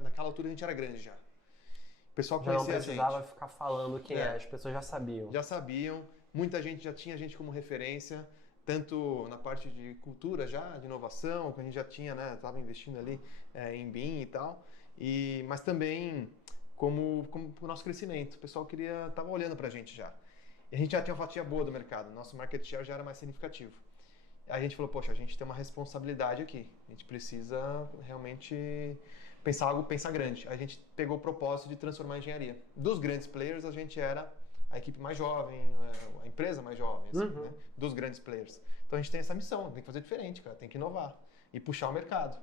naquela altura a gente era grande já. O pessoal conhecia a gente. Não precisava ficar falando quem é, as pessoas já sabiam. Já sabiam. Muita gente já tinha a gente como referência. Tanto na parte de cultura já, de inovação, que a gente já tinha, né? Estava investindo ali em BIM e tal. Mas também como o nosso crescimento. O pessoal estava olhando pra gente já. E a gente já tinha uma fatia boa do mercado. Nosso market share já era mais significativo. Aí a gente falou, poxa, a gente tem uma responsabilidade aqui. A gente precisa realmente pensar grande. A gente pegou o propósito de transformar a engenharia. Dos grandes players, a gente era a equipe mais jovem, a empresa mais jovem, assim, né? Dos grandes players. Então a gente tem essa missão, tem que fazer diferente, cara, tem que inovar e puxar o mercado.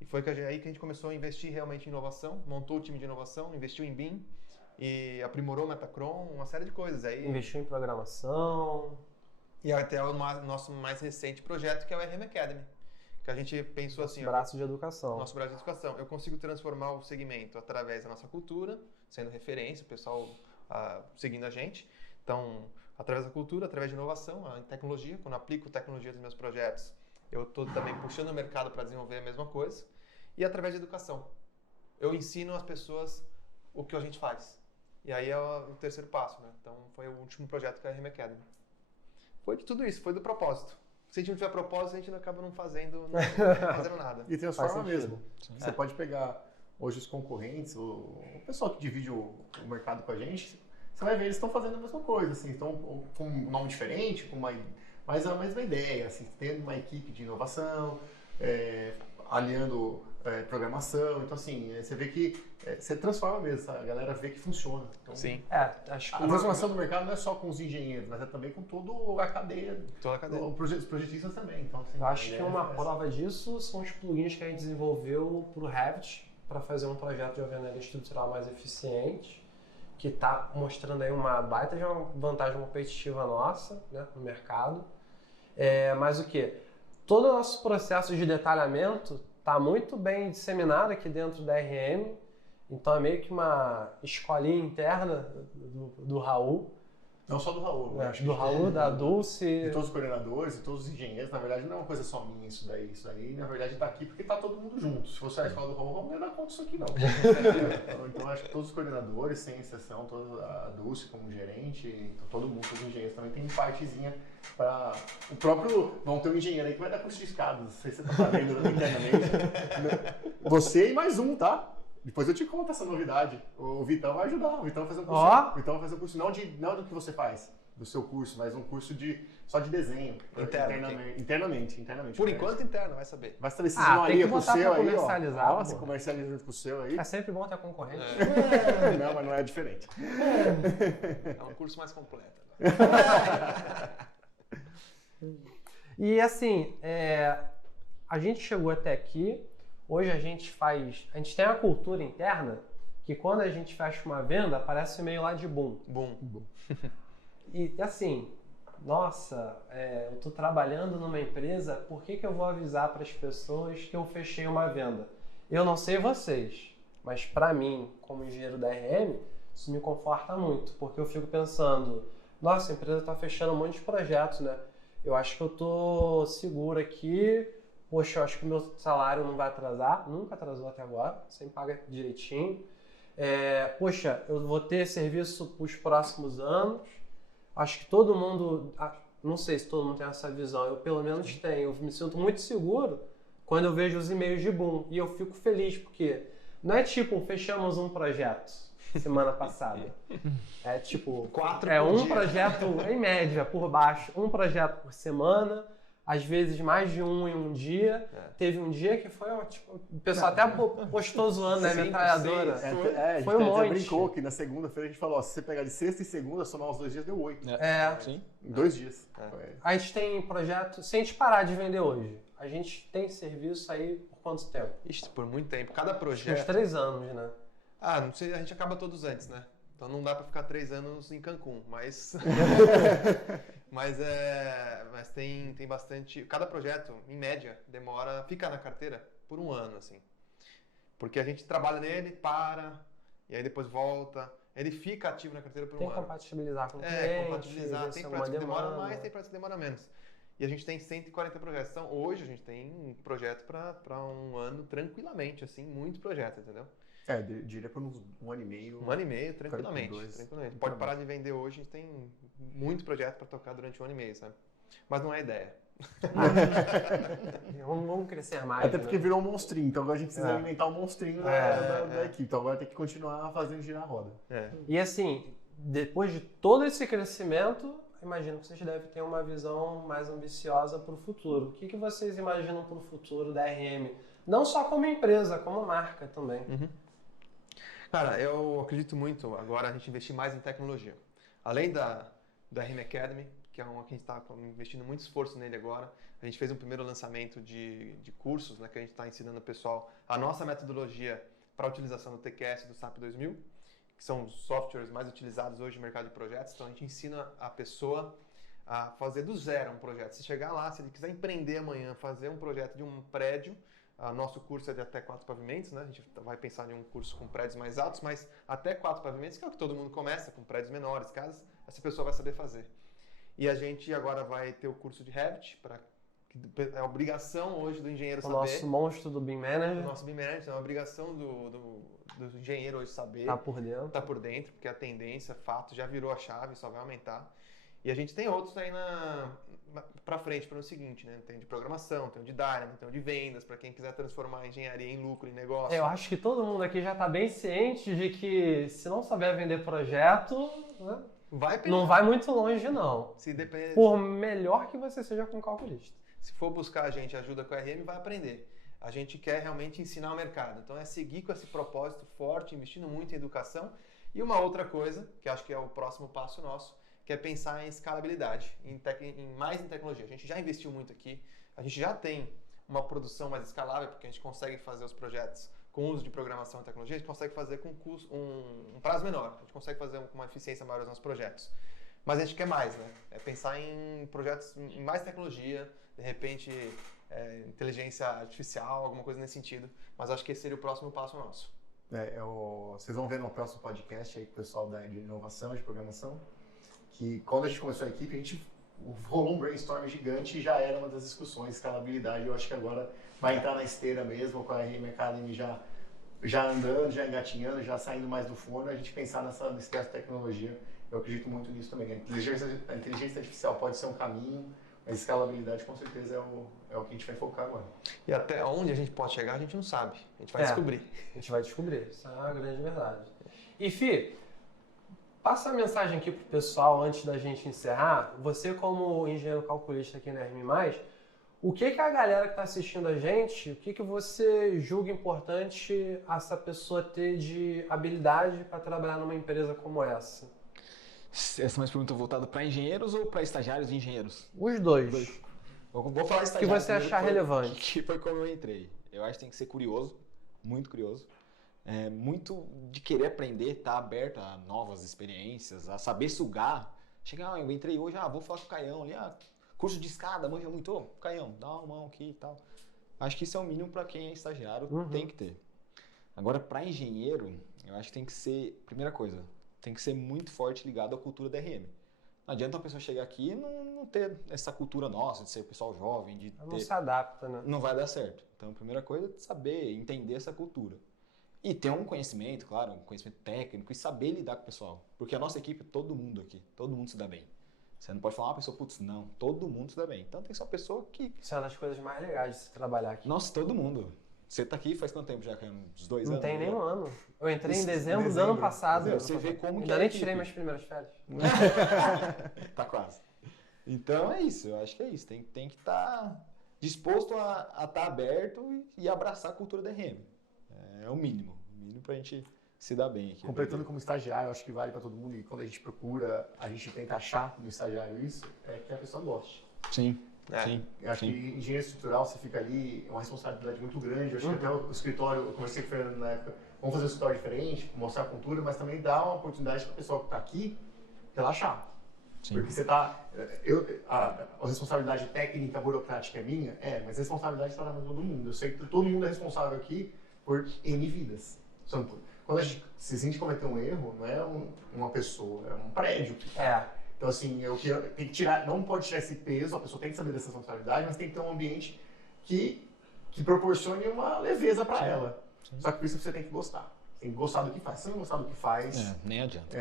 E foi aí que a gente começou a investir realmente em inovação, montou o time de inovação, investiu em BIM e aprimorou o Metacron, uma série de coisas. Aí investiu em programação. E até o nosso mais recente projeto, que é o RM Academy. Que a gente pensou assim... Braço de educação. Nosso braço de educação. Eu consigo transformar o segmento através da nossa cultura, sendo referência, o pessoal seguindo a gente. Então, através da cultura, através de inovação, a tecnologia. Quando eu aplico tecnologia nos meus projetos, eu estou também puxando o mercado para desenvolver a mesma coisa. E através de educação. Eu ensino as pessoas o que a gente faz. E aí é o terceiro passo, né? Então, foi o último projeto que é a RM Academy. Foi de tudo isso, foi do propósito. Se a gente não tiver propósito, a gente acaba não fazendo nada. E transforma mesmo. Você pode pegar hoje os concorrentes, o pessoal que divide o mercado com a gente, você vai ver, eles estão fazendo a mesma coisa, assim, estão com um nome diferente, mas a mesma ideia, assim, tendo uma equipe de inovação, aliando programação, então assim, você vê que você transforma mesmo, a galera vê que funciona. Então, sim. Acho que a transformação do mercado não é só com os engenheiros, mas é também com toda a cadeia. Toda a cadeia. Os projetistas também. Então, assim, eu acho que uma prova disso são os plugins que a gente desenvolveu para o Revit, para fazer um projeto de alvenaria estrutural mais eficiente, que está mostrando aí uma baita de uma vantagem competitiva nossa, né, no mercado. Mas o que? Todo o nosso processo de detalhamento está muito bem disseminado aqui dentro da RM, então é meio que uma escolinha interna do Raul, Não só do Raul. Do Raul, da Dulce. De todos os coordenadores e todos os engenheiros. Na verdade, não é uma coisa só minha isso daí. Isso daí, na verdade, está aqui porque está todo mundo junto. Se fosse a escola do Raul, não ia dar conta disso aqui, não. Então, acho que todos os coordenadores, sem exceção, toda a Dulce como gerente, então, todo mundo, todos os engenheiros também tem partezinha para... O próprio... Vão ter um engenheiro aí que vai dar curso de escadas. Não sei se você está sabendo internamente. Você e mais um, tá? Depois eu te conto essa novidade. O Vitão vai ajudar. O Vitão vai fazer um curso. O Vitão vai fazer um curso não do que você faz, do seu curso, mas um curso só de desenho. Internamente. Por enquanto interno, vai saber. Vai saber se vocês vão ali com o seu aí, ó. Se comercializa junto com o seu aí. É sempre bom ter concorrente. Não, mas não é diferente. É um curso mais completo. E assim, a gente chegou até aqui. Hoje a gente tem uma cultura interna que quando a gente fecha uma venda, aparece meio lá de boom. E assim, nossa, eu tô trabalhando numa empresa, por que eu vou avisar para as pessoas que eu fechei uma venda? Eu não sei vocês, mas para mim, como engenheiro da RM, isso me conforta muito, porque eu fico pensando, nossa, a empresa tá fechando um monte de projetos, né? Eu acho que eu tô seguro aqui. Poxa, eu acho que o meu salário não vai atrasar, nunca atrasou até agora, sempre paga direitinho. Poxa, eu vou ter serviço para os próximos anos. Acho que todo mundo, não sei se todo mundo tem essa visão, eu pelo menos tenho. Eu me sinto muito seguro quando eu vejo os e-mails de boom e eu fico feliz, porque não é tipo, fechamos um projeto semana passada. É tipo, 4 um dia. Projeto em média por baixo, um projeto por semana. Às vezes mais de um em um dia. Teve um dia que foi, tipo, o pessoal até postou zoando, né? Metralhadora. Foi um monte. A gente brincou que na segunda-feira a gente falou, ó, se você pegar de sexta e segunda, somar os 2 dias, deu 8. Sim. 2 dias. A gente tem projeto, sem a gente parar de vender hoje, a gente tem serviço aí por quanto tempo? Ixi, por muito tempo. Cada projeto... Uns 3 anos, né? Não sei, a gente acaba todos antes, né? Então não dá para ficar 3 anos em Cancún, mas... mas tem bastante... Cada projeto, em média, fica na carteira por 1 ano, assim. Porque a gente trabalha nele, para, e aí depois volta. Ele fica ativo na carteira por 1 ano. Tem que compatibilizar com o cliente. Compatibilizar. Tem projetos que demoram mais, tem projetos que demoram menos. E a gente tem 140 projetos. Então hoje a gente tem um projeto para 1 ano tranquilamente, assim, muitos projetos, entendeu? Diria por uns 1 ano e meio. 1 ano e meio, tranquilamente. Pode parar de vender hoje, a gente tem muito projeto para tocar durante 1 ano e meio, sabe? Mas não é ideia. Vamos crescer mais. Até porque virou um monstrinho, então agora a gente precisa alimentar o monstrinho da equipe. Então agora tem que continuar fazendo girar a roda. E assim, depois de todo esse crescimento, imagino que vocês devem ter uma visão mais ambiciosa para o futuro. O que vocês imaginam para o futuro da RM? Não só como empresa, como marca também. Cara, eu acredito muito agora a gente investir mais em tecnologia. Além da RM Academy, que é uma que a gente está investindo muito esforço nele agora. A gente fez um primeiro lançamento de cursos, né, que a gente está ensinando o pessoal a nossa metodologia para a utilização do TQS e do SAP 2000, que são os softwares mais utilizados hoje no mercado de projetos. Então a gente ensina a pessoa a fazer do zero um projeto. Se chegar lá, se ele quiser empreender amanhã, fazer um projeto de um prédio, nosso curso é de até 4 pavimentos, né? A gente vai pensar em um curso com prédios mais altos, mas até 4 pavimentos, que é o que todo mundo começa, com prédios menores, casas, essa pessoa vai saber fazer. E a gente agora vai ter o curso de Revit, é obrigação hoje do engenheiro saber. O nosso monstro do BIM Manager. O nosso BIM Manager, é uma obrigação do engenheiro hoje saber. Tá por dentro. Tá por dentro, porque a tendência, fato, já virou a chave, só vai aumentar. E a gente tem outros aí para frente, para o seguinte, né? Tem de programação, tem o de Dynamo, tem o de vendas, para quem quiser transformar a engenharia em lucro, em negócio. Eu acho que todo mundo aqui já está bem ciente de que se não souber vender projeto, né, não vai muito longe, não. Se depender... Por melhor que você seja com calculista. Se for buscar a gente ajuda com a RM, vai aprender. A gente quer realmente ensinar o mercado. Então é seguir com esse propósito forte, investindo muito em educação. E uma outra coisa, que acho que é o próximo passo nosso, que é pensar em escalabilidade, mais em tecnologia. A gente já investiu muito aqui, a gente já tem uma produção mais escalável, porque a gente consegue fazer os projetos com uso de programação e tecnologia, a gente consegue fazer com um prazo menor, a gente consegue fazer com uma eficiência maior os nossos projetos. Mas a gente quer mais, né? É pensar em projetos em mais tecnologia, de repente inteligência artificial, alguma coisa nesse sentido. Mas acho que esse seria o próximo passo nosso. Vocês vão ver no próximo podcast aí com o pessoal de inovação e de programação, que quando a gente começou a equipe, rolou um brainstorm gigante e já era uma das discussões, escalabilidade. Eu acho que agora vai entrar na esteira mesmo, com a RM Academy já andando, já engatinhando, já saindo mais do forno, a gente pensar nesse teste de tecnologia. Eu acredito muito nisso também. A inteligência artificial pode ser um caminho, mas escalabilidade com certeza é o que a gente vai focar agora. E até onde a gente pode chegar, a gente não sabe. A gente vai descobrir. A gente vai descobrir. Isso é uma grande verdade. E, Fih, passa a mensagem aqui pro pessoal antes da gente encerrar. Você, como engenheiro calculista aqui na RM+, o que a galera que está assistindo a gente, o que você julga importante essa pessoa ter de habilidade para trabalhar numa empresa como essa? Essa é uma pergunta voltada para engenheiros ou para estagiários e engenheiros? Os dois. Vou falar estagiário. O que você achar relevante. Que foi como eu entrei. Eu acho que tem que ser curioso, muito curioso. Muito de querer aprender, estar aberto a novas experiências, a saber sugar. Chegar, eu entrei hoje, vou falar com o Caião ali, curso de escada, manja muito, Caião, dá uma mão aqui e tal. Acho que isso é o mínimo para quem é estagiário, tem que ter. Agora, para engenheiro, eu acho que tem que ser, primeira coisa, tem que ser muito forte ligado à cultura da RM. Não adianta uma pessoa chegar aqui e não ter essa cultura nossa, de ser pessoal jovem, não se adapta, né? Não vai dar certo. Então, a primeira coisa é saber, entender essa cultura. E ter um conhecimento, claro, um conhecimento técnico e saber lidar com o pessoal. Porque a nossa equipe, todo mundo aqui, todo mundo se dá bem. Você não pode falar uma pessoa, não, todo mundo se dá bem. Então tem que ser uma pessoa que... Isso é uma das coisas mais legais de se trabalhar aqui. Nossa, todo mundo. Você tá aqui faz quanto tempo já? Uns 2 anos? Não tem nem um ano. Eu entrei em dezembro dezembro do ano passado. Você vê como que ainda nem tirei minhas primeiras férias. Tá quase. Então é isso, eu acho que é isso. Tem que estar disposto a estar aberto e abraçar a cultura da RM. É o mínimo pra gente se dar bem aqui. Completando como estagiário, eu acho que vale para todo mundo, e quando a gente procura, a gente tenta achar no estagiário isso, é que a pessoa goste. Sim. Sim. Eu acho que engenheiro estrutural, você fica ali, é uma responsabilidade muito grande. Eu acho que até o escritório, eu conversei com o Fernando na época, vamos fazer um escritório diferente, mostrar a cultura, mas também dar uma oportunidade para a pessoa que está aqui relaxar. Sim. Porque você está... A responsabilidade técnica, burocrática é minha, mas a responsabilidade está na mão de todo mundo. Eu sei que todo mundo é responsável aqui por N vidas. Quando se a gente cometer um erro, não é uma pessoa, é um prédio. Então, assim, tem que tirar, não pode tirar esse peso, a pessoa tem que saber dessa responsabilidade, mas tem que ter um ambiente que proporcione uma leveza para ela. Sim. Só que por isso você tem que gostar. Tem que gostar do que faz. Se não gostar do que faz... nem adianta.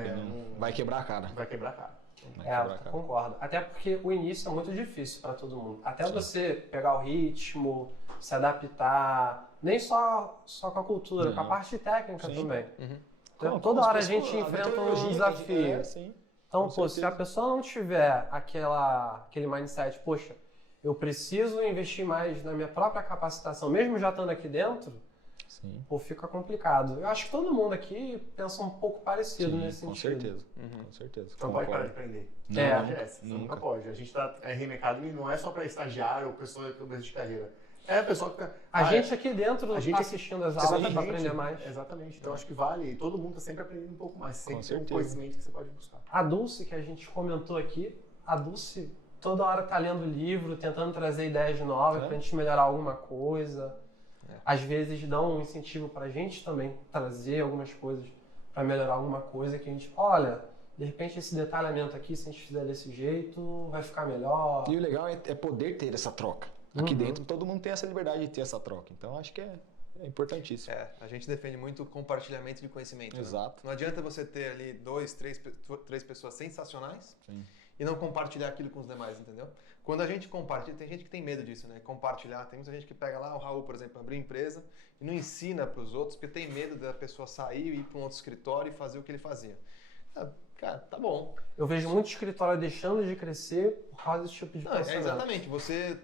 Vai quebrar a cara. Vai quebrar a cara. Concordo. Até porque o início é muito difícil para todo mundo. Até você pegar o ritmo, se adaptar, nem só com a cultura, com a parte técnica também. Então, toda hora a gente enfrenta um desafio. Então, se a pessoa não tiver aquele mindset, poxa, eu preciso investir mais na minha própria capacitação, mesmo já estando aqui dentro, fica complicado. Eu acho que todo mundo aqui pensa um pouco parecido nesse sentido. Com certeza. Não pode parar de aprender. Nunca pode. A gente tá RM Academy não é só para estagiário ou pessoa de carreira. É a pessoa que... A gente aqui dentro está assistindo as aulas para aprender mais. Exatamente. Então acho que vale. Todo mundo está sempre aprendendo um pouco mais. Sempre tem um conhecimento que você pode buscar. A Dulce, que a gente comentou aqui, a Dulce toda hora está lendo livro, tentando trazer ideias novas para a gente melhorar alguma coisa. Às vezes dão um incentivo para a gente também trazer algumas coisas para melhorar alguma coisa que a gente... Olha, de repente esse detalhamento aqui, se a gente fizer desse jeito, vai ficar melhor. E o legal é poder ter essa troca. Aqui dentro todo mundo tem essa liberdade de ter essa troca, então acho que é importantíssimo. A gente defende muito o compartilhamento de conhecimento. Exato. Não adianta você ter ali 2, 3 pessoas sensacionais e não compartilhar aquilo com os demais, entendeu? Quando a gente compartilha, tem gente que tem medo disso, né? Compartilhar, tem muita gente que pega lá, o Raul, por exemplo, abriu empresa e não ensina para os outros porque tem medo da pessoa sair e ir para um outro escritório e fazer o que ele fazia. Cara, tá bom. Eu vejo muito escritório deixando de crescer por causa desse tipo de pensamento. Exatamente, você...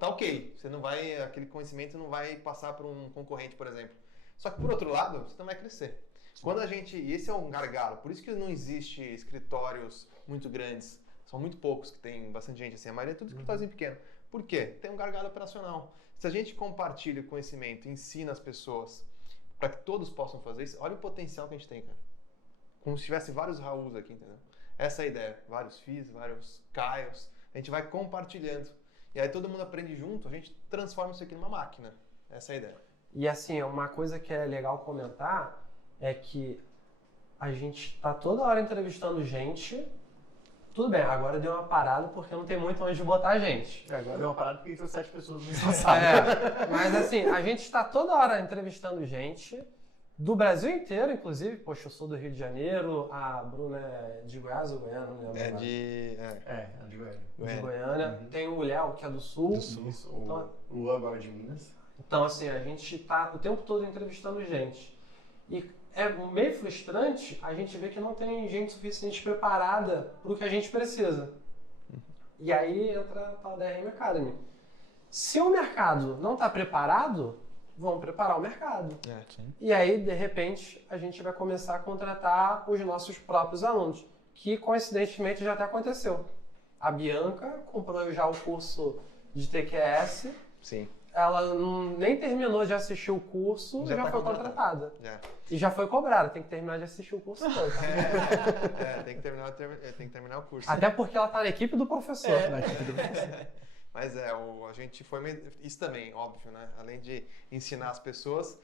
Tá ok, aquele conhecimento não vai passar para um concorrente, por exemplo. Só que por outro lado, você não vai crescer. E esse é um gargalo, por isso que não existe escritórios muito grandes, são muito poucos que tem bastante gente assim, a maioria é tudo escritório pequeno. Por quê? Tem um gargalo operacional. Se a gente compartilha o conhecimento, ensina as pessoas para que todos possam fazer isso, olha o potencial que a gente tem, cara. Como se tivesse vários Rauls aqui, entendeu? Essa é a ideia, vários Fis, vários Caios, a gente vai compartilhando. E aí todo mundo aprende junto, a gente transforma isso aqui numa máquina. Essa é a ideia. E assim, uma coisa que é legal comentar é que a gente está toda hora entrevistando gente, Tudo bem, agora deu uma parada porque não tem muito onde botar a gente. Agora deu uma parada porque entrou 7 pessoas no sala. Mas assim, a gente está toda hora entrevistando gente do Brasil inteiro, inclusive. Poxa, eu sou do Rio de Janeiro, a Bruna é de Goiás ou Goiânia, não lembro. É de Goiânia. De Goiânia. Tem o Léo, que é do Sul. Isso, o Luan agora de Minas. Então, assim, a gente está o tempo todo entrevistando gente. E é meio frustrante a gente ver que não tem gente suficiente preparada para o que a gente precisa. E aí entra a tal da RM Academy. Se o mercado não está preparado, vamos preparar o mercado. E aí, de repente, a gente vai começar a contratar os nossos próprios alunos, que coincidentemente já até aconteceu. A Bianca comprou já o curso de TQS. Sim. Ela nem terminou de assistir o curso, já foi contratada. E já foi cobrada, tem que terminar de assistir o curso todo. Tem que terminar o curso. Até porque ela está na equipe do professor. Mas a gente foi... Isso também, óbvio, né? Além de ensinar as pessoas,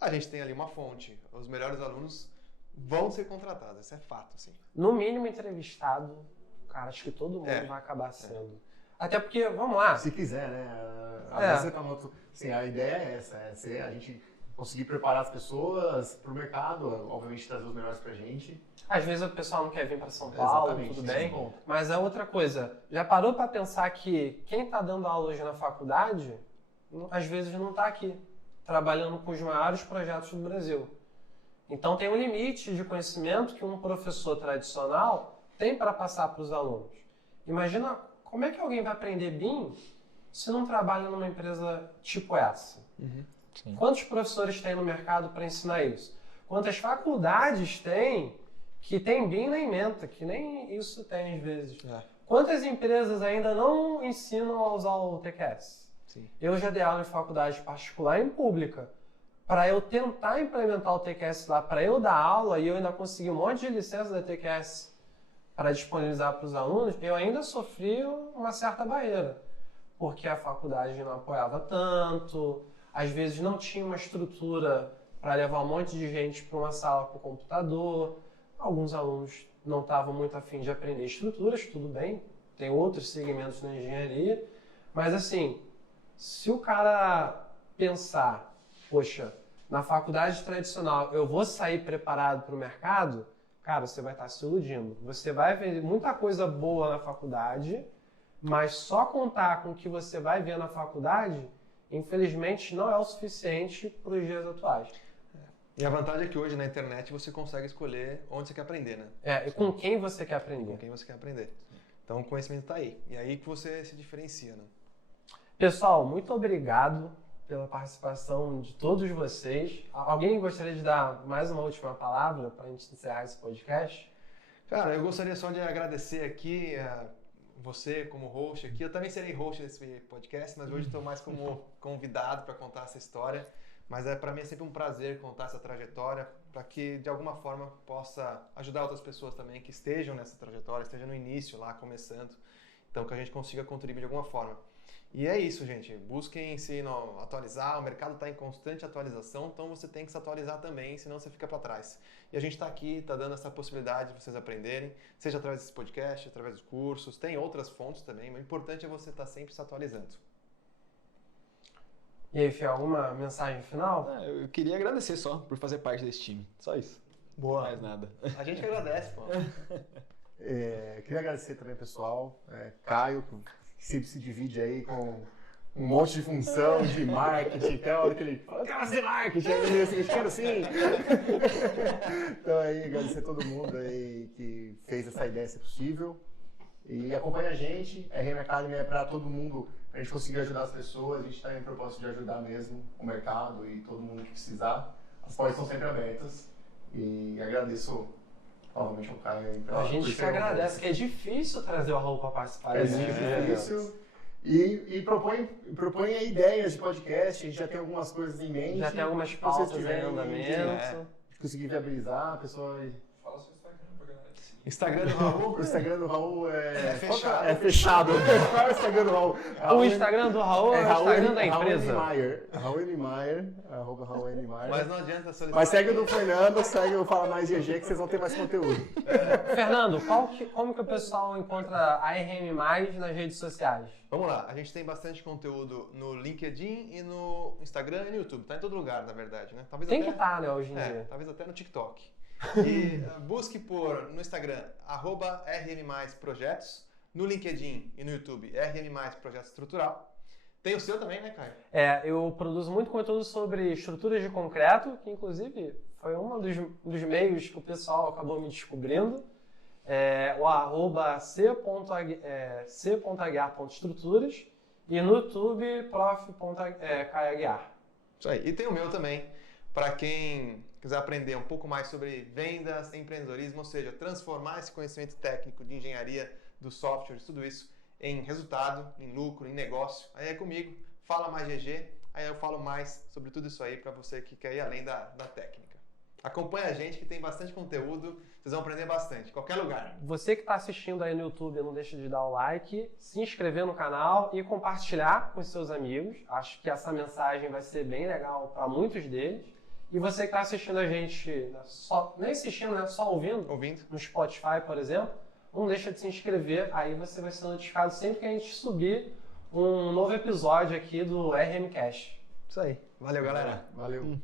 a gente tem ali uma fonte. Os melhores alunos vão ser contratados, isso é fato, assim. No mínimo entrevistado, cara, acho que todo mundo vai acabar sendo. Até porque, vamos lá. Se quiser, né? Às vezes você tá no outro... Assim, a ideia é essa, a gente conseguir preparar as pessoas para o mercado, obviamente trazer os melhores pra gente. Às vezes o pessoal não quer vir para São Paulo, tudo bem, mas é outra coisa. Já parou para pensar que quem está dando aula hoje na faculdade, às vezes não está aqui, trabalhando com os maiores projetos do Brasil. Então tem um limite de conhecimento que um professor tradicional tem para passar para os alunos. Imagina como é que alguém vai aprender BIM se não trabalha numa empresa tipo essa. Quantos professores tem no mercado para ensinar isso? Quantas faculdades tem que tem BIM na ementa, que nem isso tem às vezes. Quantas empresas ainda não ensinam a usar o TQS? Sim. Eu já dei aula em faculdade particular e em pública. Para eu tentar implementar o TQS lá, para eu dar aula e eu ainda conseguir um monte de licença da TQS para disponibilizar para os alunos, eu ainda sofri uma certa barreira. Porque a faculdade não apoiava tanto, às vezes não tinha uma estrutura para levar um monte de gente para uma sala com computador. Alguns alunos não estavam muito afim de aprender estruturas, tudo bem, tem outros segmentos na engenharia, mas assim, se o cara pensar, poxa, na faculdade tradicional eu vou sair preparado para o mercado, cara, você vai estar se iludindo. Você vai ver muita coisa boa na faculdade, mas só contar com o que você vai ver na faculdade, infelizmente, não é o suficiente para os dias atuais. E a vantagem é que hoje na internet você consegue escolher onde você quer aprender, né? E com quem você quer aprender. Com quem você quer aprender. Então o conhecimento está aí. E aí que você se diferencia, né? Pessoal, muito obrigado pela participação de todos vocês. Alguém gostaria de dar mais uma última palavra para a gente encerrar esse podcast? Cara, eu gostaria só de agradecer aqui você como host aqui. Eu também serei host desse podcast, mas hoje estou mais como convidado para contar essa história. Mas para mim é sempre um prazer contar essa trajetória para que de alguma forma possa ajudar outras pessoas também que estejam nessa trajetória, estejam no início lá, começando. Então que a gente consiga contribuir de alguma forma. E é isso, gente. Busquem se atualizar, o mercado está em constante atualização, então você tem que se atualizar também, senão você fica para trás. E a gente está aqui, está dando essa possibilidade de vocês aprenderem, seja através desse podcast, através dos cursos, tem outras fontes também, mas o importante é você estar sempre se atualizando. E aí, Fê, alguma mensagem final? Eu queria agradecer só por fazer parte desse time, só isso. Boa. Mais nada. A gente que agradece, pô. Queria agradecer também, pessoal, Caio, que sempre se divide aí com um monte de função de marketing, até a hora que ele fala, eu quero fazer marketing, aí ele assim, quero sim. Então aí, agradecer a todo mundo aí que fez essa ideia ser possível. E acompanha a gente, a RM Academy é para todo mundo, a gente conseguir ajudar as pessoas, a gente está em propósito de ajudar mesmo o mercado e todo mundo que precisar. As portas estão sempre abertas e agradeço novamente ao Caio. A gente que agradece, que é difícil trazer o Raul para participar. É difícil. E propõe aí ideias de podcast, a gente já tem algumas coisas em mente. Já tem algumas pautas em andamento. Conseguir viabilizar, a pessoa... Fala seu Instagram pra galera te seguir. Instagram do Raul? O Instagram do Raul é fechado. É fechado. Qual é o Instagram do Raul? O Instagram do Raul é o Instagram da empresa. Raul Niemeyer, arroba Raul Niemeyer. Mas não adianta solicitar. Mas segue o do Fernando, segue o Fala Mais GG, que vocês vão ter mais conteúdo. Fernando, como que o pessoal encontra a RM+, nas redes sociais? Vamos lá, a gente tem bastante conteúdo no LinkedIn e no Instagram e no YouTube. Tá em todo lugar, na verdade, né? Talvez Tem até, que estar, né, hoje em dia. Talvez até no TikTok. E busque no Instagram, @RM+Projetos, no LinkedIn e no YouTube, RM+ Projeto Estrutural. Tem o seu também, né, Caio? Eu produzo muito conteúdo sobre estruturas de concreto, que inclusive foi um dos meios que o pessoal acabou me descobrindo. O @c.aguiar.estruturas e no YouTube, prof.caiaguiar. Isso aí. E tem o meu também, para quem quiser aprender um pouco mais sobre vendas, empreendedorismo, ou seja, transformar esse conhecimento técnico de engenharia, dos softwares, tudo isso em resultado, em lucro, em negócio. Aí é comigo, Fala Mais GG, aí eu falo mais sobre tudo isso aí para você que quer ir além da técnica. Acompanha a gente que tem bastante conteúdo, vocês vão aprender bastante, em qualquer lugar. Você que está assistindo aí no YouTube, não deixa de dar o like, se inscrever no canal e compartilhar com os seus amigos. Acho que essa mensagem vai ser bem legal para muitos deles. E você que está assistindo a gente, nem assistindo, né? Só ouvindo, no Spotify, por exemplo, não deixa de se inscrever, aí você vai ser notificado sempre que a gente subir um novo episódio aqui do RMcast. Isso aí. Valeu, galera. Valeu.